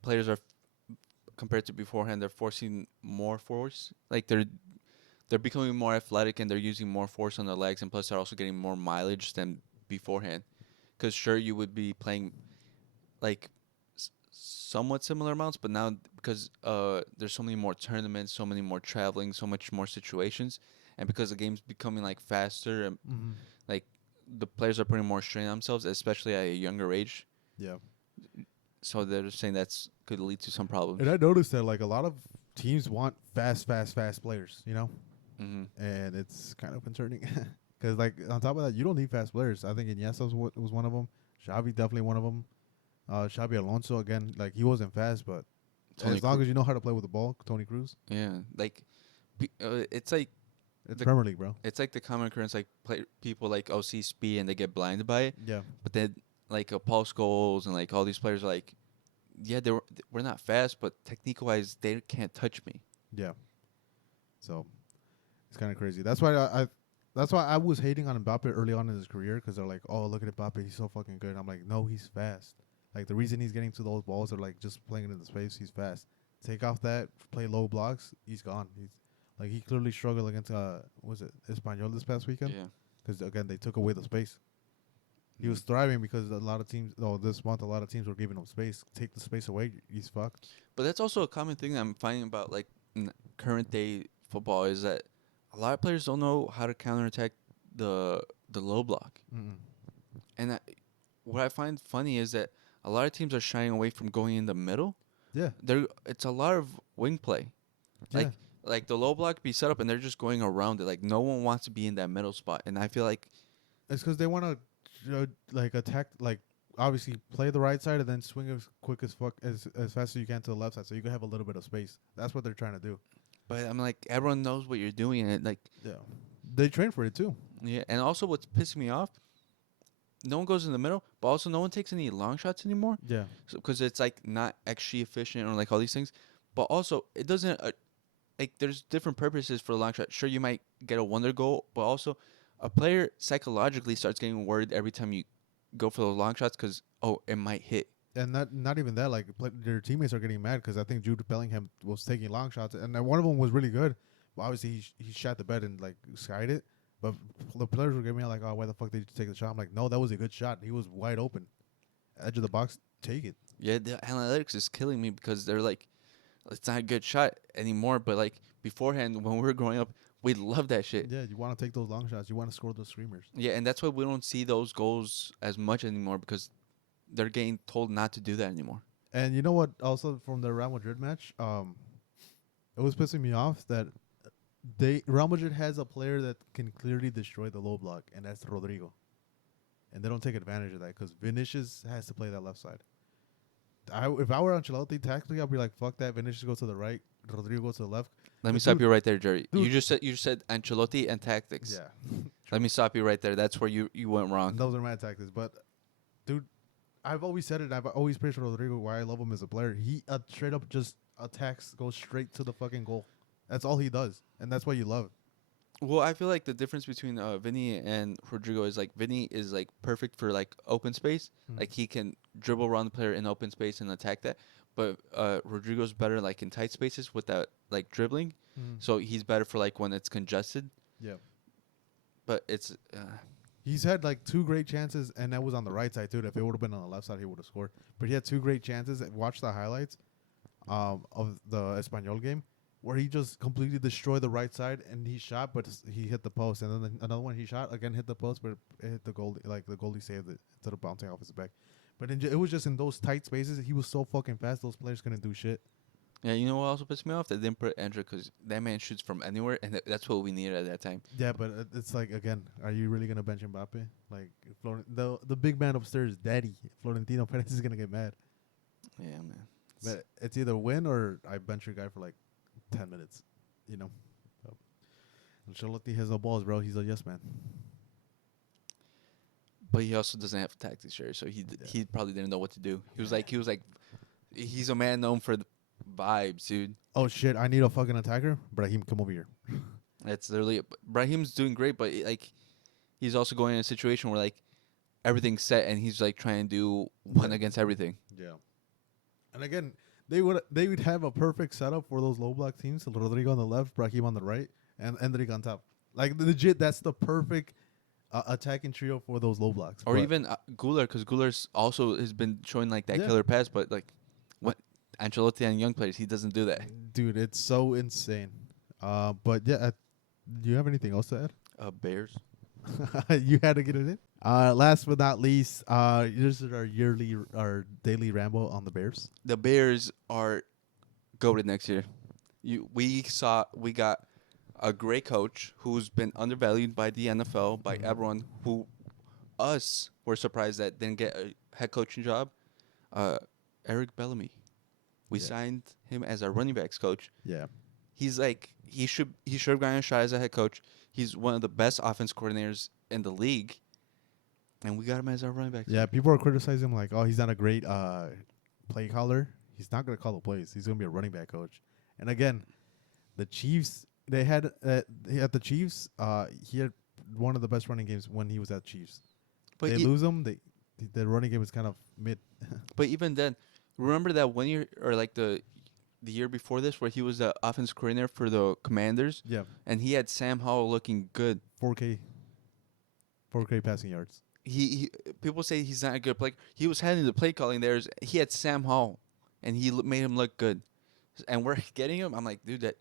players are compared to beforehand, they're forcing more force. Like they're becoming more athletic and they're using more force on their legs, and plus they're also getting more mileage than beforehand. Because sure, you would be playing like somewhat similar amounts, but now because there's so many more tournaments, so many more traveling, so much more situations, and because the game's becoming like faster and like the players are putting more strain on themselves, especially at a younger age. Yeah. So they're just saying that's could lead to some problems. And I noticed that like a lot of teams want fast players, you know, Mm-hmm. and it's kind of concerning because like on top of that, you don't need fast players. I think Iniesta was one of them. Xavi definitely one of them. Xabi Alonso again, like he wasn't fast, but as long as you know how to play with the ball, Tony Cruz, Yeah, like it's like it's The- Premier League, bro. it's like the common occurrence, like people like see speed and they get blinded by it, Yeah, but then like Paul Scholes and like all these players are like, yeah, we're not fast, but technique wise they can't touch me. yeah. So it's kind of crazy. That's why that's why I was hating on Mbappe early on in his career because they're like, oh, look at Mbappe, he's so fucking good. I'm like, no, he's fast. Like the reason he's getting to those balls are like just playing it in the space. He's fast. Take off that, play low blocks, he's gone. He's like he clearly struggled against was it Espanyol this past weekend? Yeah. Because again they took away the space. He was thriving because a lot of teams. Oh, this month a lot of teams were giving him space. Take the space away, he's fucked. But that's also a common thing I'm finding about like current day football is that a lot of players don't know how to counterattack the low block. Mm-mm. And what I find funny is that a lot of teams are shying away from going in the middle. Yeah, It's a lot of wing play. Like yeah. like the low block be set up and they're just going around it. Like no one wants to be in that middle spot. And I feel like It's because they want to like attack, like obviously play the right side and then swing as quick as fuck as fast as you can to the left side, so you can have a little bit of space. That's what they're trying to do. but I'm like everyone knows what you're doing and like Yeah, they train for it too. yeah, and also what's pissing me off, no one goes in the middle, but also no one takes any long shots anymore. Yeah, So because it's like not extra efficient or like all these things, but also it doesn't like there's different purposes for a long shot. Sure, you might get a wonder goal, but also a player psychologically starts getting worried every time you go for those long shots because it might hit. and not even that. Like their teammates are getting mad because I think Jude Bellingham was taking long shots, and then one of them was really good. But obviously he shot the bed and like skied it. But the players were giving me like, oh, why the fuck did you take the shot? I'm like, no, that was a good shot. He was wide open, edge of the box. Take it. Yeah, the analytics is killing me because they're like, it's not a good shot anymore. But like beforehand, when we were growing up, we loved that shit. Yeah, you want to take those long shots. You want to score those screamers. Yeah, and that's why we don't see those goals as much anymore because they're getting told not to do that anymore. And you know what? Also from the Real Madrid match, it was pissing me off that Real Madrid has a player that can clearly destroy the low block, and that's Rodrigo. And they don't take advantage of that because Vinicius has to play that left side. If I were Ancelotti, tactically, I'd be like, fuck that. Vinicius go to the right, Rodrigo go to the left. Let me But stop dude- you right there, Jerry. dude- You just said Ancelotti and tactics. Yeah, Let me stop you right there. That's where you went wrong. those are mad tactics. But dude, I've always said it. I've always praised Rodrigo. Why I love him as a player. He straight up just attacks, goes straight to the fucking goal. That's all he does, and that's why you love it. Well, I feel like the difference between Vinny and Rodrigo is like Vinny is like perfect for like open space. Mhm. Like he can dribble around the player in open space and attack that. But Rodrigo's better like in tight spaces with that like dribbling. So he's better for like when it's congested. Yeah. But it's He's had like two great chances, and that was on the right side too. If it would have been on the left side, he would have scored. But he had two great chances. Watch the highlights of the Espanyol game, where he just completely destroyed the right side, and he shot, but he hit the post. And then another one he shot again, hit the post, but it hit the goal. Like the goalie saved it instead of bouncing off his back. But it was just in those tight spaces. He was so fucking fast. Those players couldn't do shit. yeah. You know what also pissed me off? They didn't put Andrew because that man shoots from anywhere, and that's what we needed at that time. Yeah, but it's like again, are you really gonna bench Mbappe? Like the big man upstairs, Daddy Florentino Perez is gonna get mad. Yeah, man. But it's either win or I bench your guy for like 10 minutes, you know. So, Ancelotti has no balls, bro. He's a yes man. But he also doesn't have tactics, Jerry. So he probably didn't know what to do. He was like he's a man known for the vibes, dude. Oh shit! I need a fucking attacker. Brahim, come over here. That's literally Brahim's doing great, but like he's also going in a situation where like everything's set and he's like trying to do one against everything. Yeah. And again, they would have a perfect setup for those low block teams. So Rodrigo on the left, Brahim on the right, and Endrick on top. Like legit, that's the perfect attacking trio for those low blocks. Or But even Guler, because Guler's also has been showing like that Yeah. killer pass, but like what Ancelotti and young players, he doesn't do that. dude, it's so insane. But yeah, do you have anything else to Bears. add? You had to get it in. Last but not least, this is our daily ramble on the Bears. The Bears are goated next year. We got a great coach who's been undervalued by the NFL, by Mhm. everyone who us were surprised that didn't get a head coaching job. Uh, Eric Bellamy. We Yeah. signed him as our running backs coach. Yeah, He's like he should have gotten a shot as a head coach. He's one of the best offense coordinators in the league, and we got him as our running backs. yeah. People are criticizing him like, oh, he's not a great play caller. He's not gonna call the plays. He's gonna be a running back coach. And again, the Chiefs. They had at the Chiefs. He had one of the best running games when he was at Chiefs. But They e- lose him. The running game is kind of mid. but even then, remember that 1 year or like the year before this where he was the offense coordinator for the Commanders, Yeah, and he had Sam Howell looking good. 4K passing yards. He people say he's not a good player. He was handling the play calling there. He had Sam Howell, and made him look good. And we're getting him. I'm like, dude, that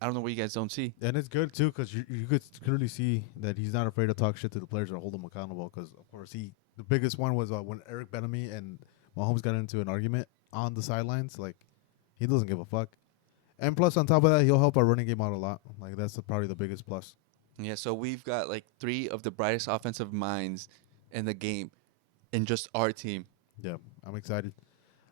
I don't know what you guys don't see. And it's good too because you could clearly see that he's not afraid to talk shit to the players or hold them accountable. Because of course the biggest one was when Eric Bellamy and Mahomes got into an argument on the sidelines. Like he doesn't give a fuck. And plus, on top of that, he'll help our running game out a lot. Like that's probably the biggest plus. Yeah, so we've got like 3 of the brightest offensive minds in the game, in just our team. Yeah, I'm excited.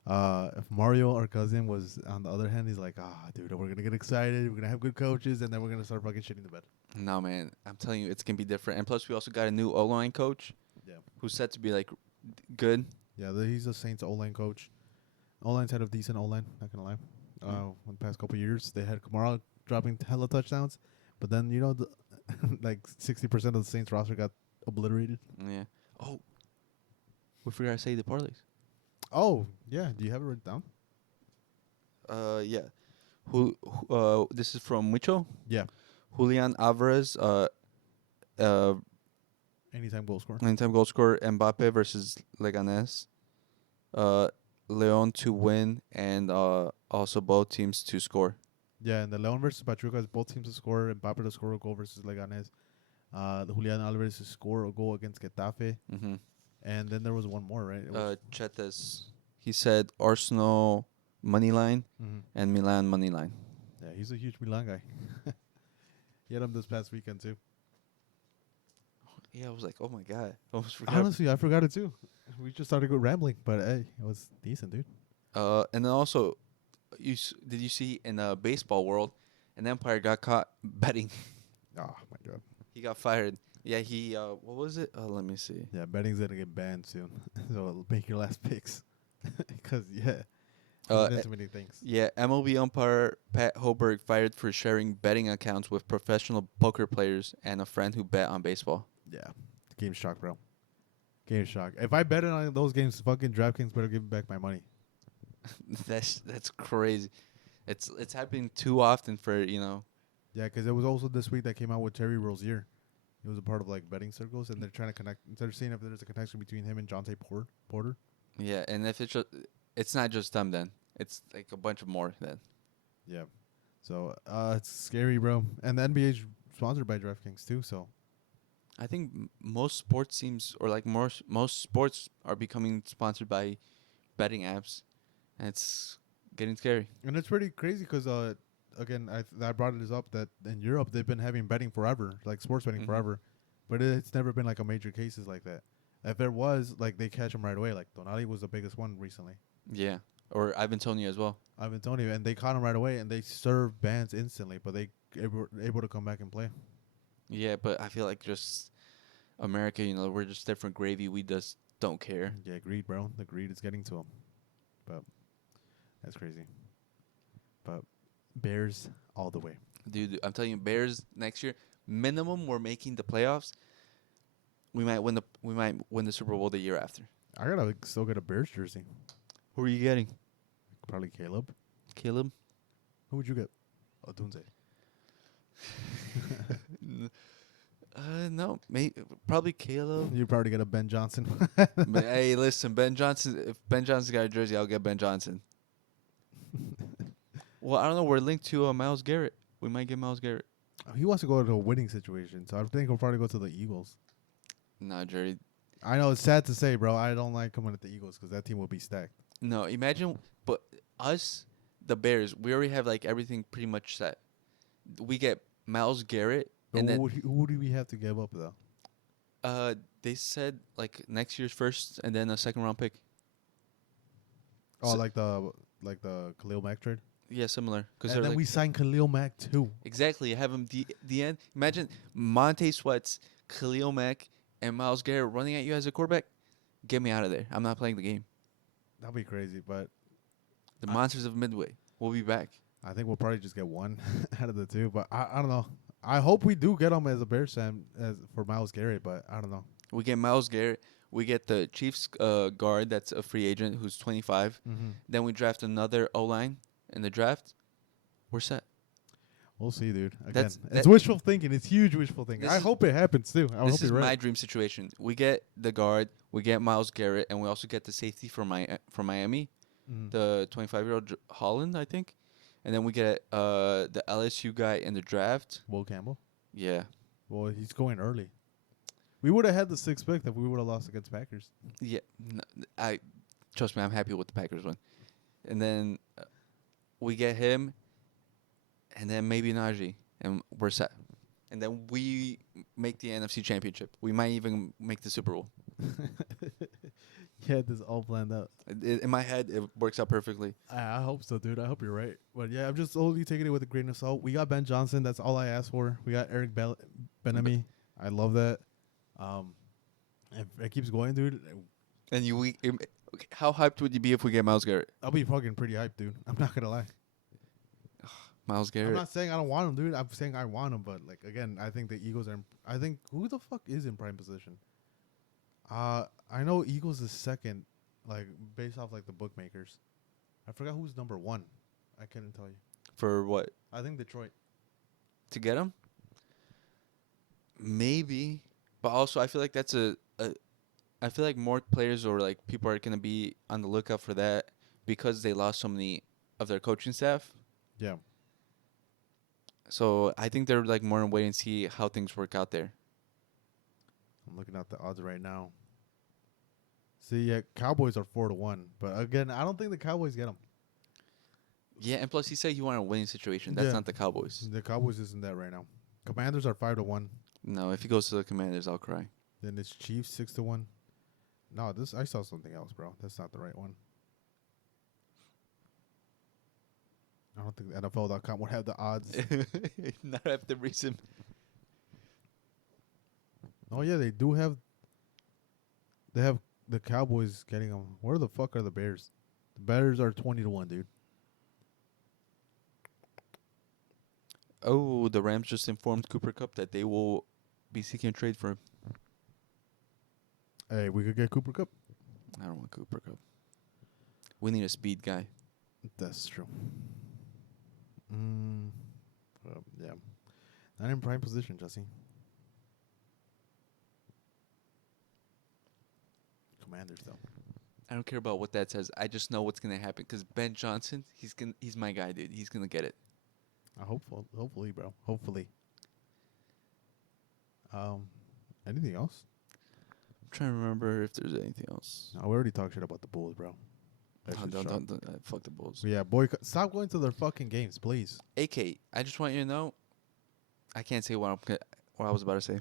If Mario, our cousin, was on the other hand, he's like, dude, we're gonna get excited. We're gonna have good coaches, and then we're gonna start fucking shitting the bed. No, man, I'm telling you, it's gonna be different. And plus, we also got a new O-line coach. Yeah. Who's set to be like good. Yeah, he's a Saints O-line coach. O-line's had a decent O-line, not gonna lie. In the past couple of years, they had Kamara dropping hella touchdowns, but then like 60% of the Saints roster got obliterated. Yeah. Oh, we forgot to say the parlays. Oh yeah, do you have it written down? Yeah. This is from Micho. Yeah, Julian Alvarez. anytime goal scorer. Anytime goal scorer. Mbappe versus Leganes. Leon to win, and also both teams to score. Yeah, and the Leon versus Pachuca is both teams to score. Mbappe to score a goal versus Leganes. The Julian Alvarez to score a goal against Getafe. Mm-hmm. And then there was one more, right? It was Chetes. He said Arsenal money line mhm. and Milan money line. Yeah, he's a huge Milan guy. He had him this past weekend too. Yeah, I was like, oh my god, I almost forgot. Honestly, I forgot it too. We just started go rambling, but hey, it was decent, dude. And then also, did you see in the baseball world, an umpire got caught betting. Oh my god. He got fired. Yeah, he what was it? Let me see. Yeah, betting's gonna get banned soon, so make your last picks. Because yeah, there's too many things. Yeah, MLB umpire Pat Hoberg fired for sharing betting accounts with professional poker players and a friend who bet on baseball. Yeah, game shock, bro. Game shock. If I bet on those games, fucking DraftKings better give me back my money. That's crazy. It's happening too often for Yeah, because it was also this week that came out with Terry Rozier. He was a part of like betting circles, and they're trying to connect. They're seeing if there's a connection between him and Jonte Porter. Yeah, and if it's not just them then. It's like a bunch of more then. Yeah, so it's scary, bro. And the NBA is sponsored by DraftKings too. So I think most sports teams or like most sports are becoming sponsored by betting apps, and it's getting scary. and it's pretty crazy because again I brought this up that in Europe they've been having betting forever, like sports betting Mhm. forever, but it's never been like a major cases like that. If there was, like they catch them right away. Like Donali was the biggest one recently. Yeah, or Ivan Toney as well. Ivan Toney, and they caught him right away, and they served bans instantly, but they were able to come back and play. Yeah, but I feel like just America, we're just different gravy. We just don't care. Yeah, greed, bro. The greed is getting to them. But that's crazy. But Bears all the way. Dude, I'm telling you, Bears next year, minimum we're making the playoffs. We might win the Super Bowl the year after. I gotta still get a Bears jersey. Who are you getting? Probably Caleb. Caleb? Who would you get? Odunze. No, probably Caleb. You probably get a Ben Johnson. But hey, listen, Ben Johnson. If Ben Johnson's got a jersey, I'll get Ben Johnson. Well, I don't know. We're linked to Myles Garrett. We might get Myles Garrett. He wants to go to a winning situation, so I think he'll probably go to the Eagles. Nah, Jerry. I know it's sad to say, bro. I don't like coming at the Eagles because that team will be stacked. No, imagine, but us, the Bears, we already have like everything pretty much set. We get Miles Garrett, But and then who do we have to give up though? they said like next year's first, and then a second round pick. Oh, So- like the Khalil Mack trade. Yeah, similar. Because And then like, we signed Khalil Mack too. exactly, have him the end. Imagine Monte Sweats, Khalil Mack, and Miles Garrett running at you as a quarterback. Get me out of there. I'm not playing the game. That'd be crazy, but The monsters of Midway will be back. I think we'll probably just get one out of the two. But I don't know. I hope we do get him as a Bears fan as for Miles Garrett, but I don't know. We get Miles Garrett. We get the Chiefs guard that's a free agent who's 25. Mm-hmm. Then we draft another O-line in the draft. We're set. We'll see, dude. Again, That's- it's that- wishful thinking. It's huge wishful thinking. This I is- hope it happens too. I This hope is you're my right. dream situation. We get the guard, we get Miles Garrett, and we also get the safety from Miami, Mhm. the 25-year-old Holland, I think. And then we get the LSU guy in the draft. Will Campbell. Yeah. Well, he's going early. We would have had the sixth pick if we would have lost against Packers. Yeah. I trust me, I'm happy with the Packers win. And then we get him, and then maybe Najee, and we're set. And then we make the NFC Championship. We might even make the Super Bowl. Yeah, this all planned out. In my head, it works out perfectly. I hope so, dude. I hope you're right. But yeah, I'm just only taking it with a grain of salt. We got Ben Johnson. That's all I asked for. We got Eric Benami. I love that. If it keeps going, dude, And how hyped would you be if we get Miles Garrett? I'll be fucking pretty hyped, dude. I'm not gonna lie. Miles I'm Garrett. not saying I don't want him, dude. I'm saying I want him, but like again, I think the Eagles are. I think who the fuck is in prime position? I know Eagles is second, like based off like the bookmakers. I forgot who's number one. I couldn't tell you. For what? I think Detroit. To get him? Maybe. But also, I feel like that's I feel like more players or like people are going to be on the lookout for that because they lost so many of their coaching staff. Yeah. So I think they're like more waiting to see how things work out there. I'm looking at the odds right now. See, yeah, Cowboys are 4-1, but again, I don't think the Cowboys get them. Yeah, and plus he said you want a winning situation. That's Yeah. not the Cowboys. The Cowboys isn't that right now. Commanders are 5-1. No, if he goes to the Commanders, I'll cry. Then it's Chiefs 6-1. No, this I saw something else, bro. That's not the right one. I don't think NFL.com would have the odds. Not after recent. Oh yeah, they do have. They have the Cowboys getting them. Where the fuck are the Bears? The Bears are 20-1, dude. Oh, the Rams just informed Cooper Cup that they will be seeking a trade for him. Hey, we could get Cooper Cup. I don't want Cooper Cup. We need a speed guy. That's true. Yeah, not in prime position, Jesse. Commanders though. I don't care about what that says. I just know what's gonna happen because Ben Johnson, he's my guy, dude. He's gonna get it. Hopefully, bro. Hopefully. Anything else? I'm trying to remember if there's anything else. No, we already talked shit about the Bulls, bro. That shit's shot. Don't fuck the Bulls. But yeah, boycott. Stop going to their fucking games, please. AK, I just want you to know. I can't say what I was about to say.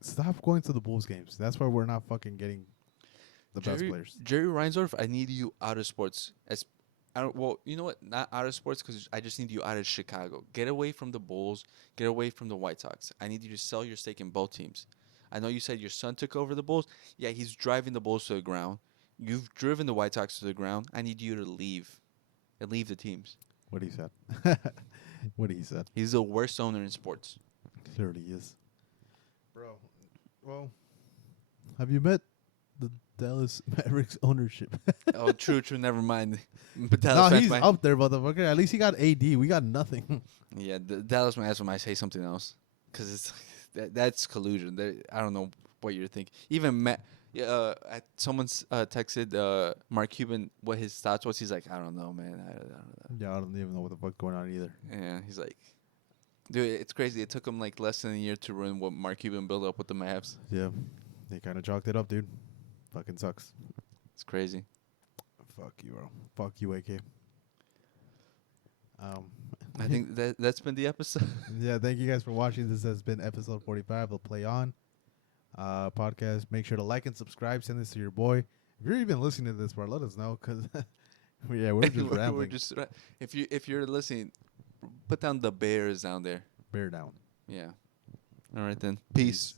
Stop going to the Bulls games. That's why we're not fucking getting the best players. Jerry Reinsdorf, I need you out of sports. Well, you know what? Not out of sports because I just need you out of Chicago. Get away from the Bulls. Get away from the White Sox. I need you to sell your stake in both teams. I know you said your son took over the Bulls. Yeah, he's driving the Bulls to the ground. You've driven the White Sox to the ground. I need you to leave and leave the teams. What he said. What he said. He's the worst owner in sports. Clearly is. Bro, well, have you met the Dallas Mavericks ownership? Oh, true. Never mind. But No, Dallas he's fans up there, motherfucker. At least he got AD. We got nothing. Yeah, the Dallas Mavericks might say something else because it's that's collusion. I don't know what you're thinking. Even someone's texted Mark Cuban what his thoughts was. He's like, I don't know, man. I don't know. Yeah, I don't even know what the fuck's going on either. Yeah, he's like, Dude, it's crazy. It took him like less than a year to ruin what Mark Cuban built up with the Mavs. Yeah, they kind of chalked it up, dude. Fucking sucks. It's crazy. Fuck you, bro. Fuck you, AK. I think that's been the episode. Yeah, thank you guys for watching. This has been episode 45 of Play On podcast. Make sure to like and subscribe. Send this to your boy. If you're even listening to this part, let us know, because yeah, we're just rambling. We're just if you're listening, put down the Bears down there. Bear down. Yeah. All right then. Peace.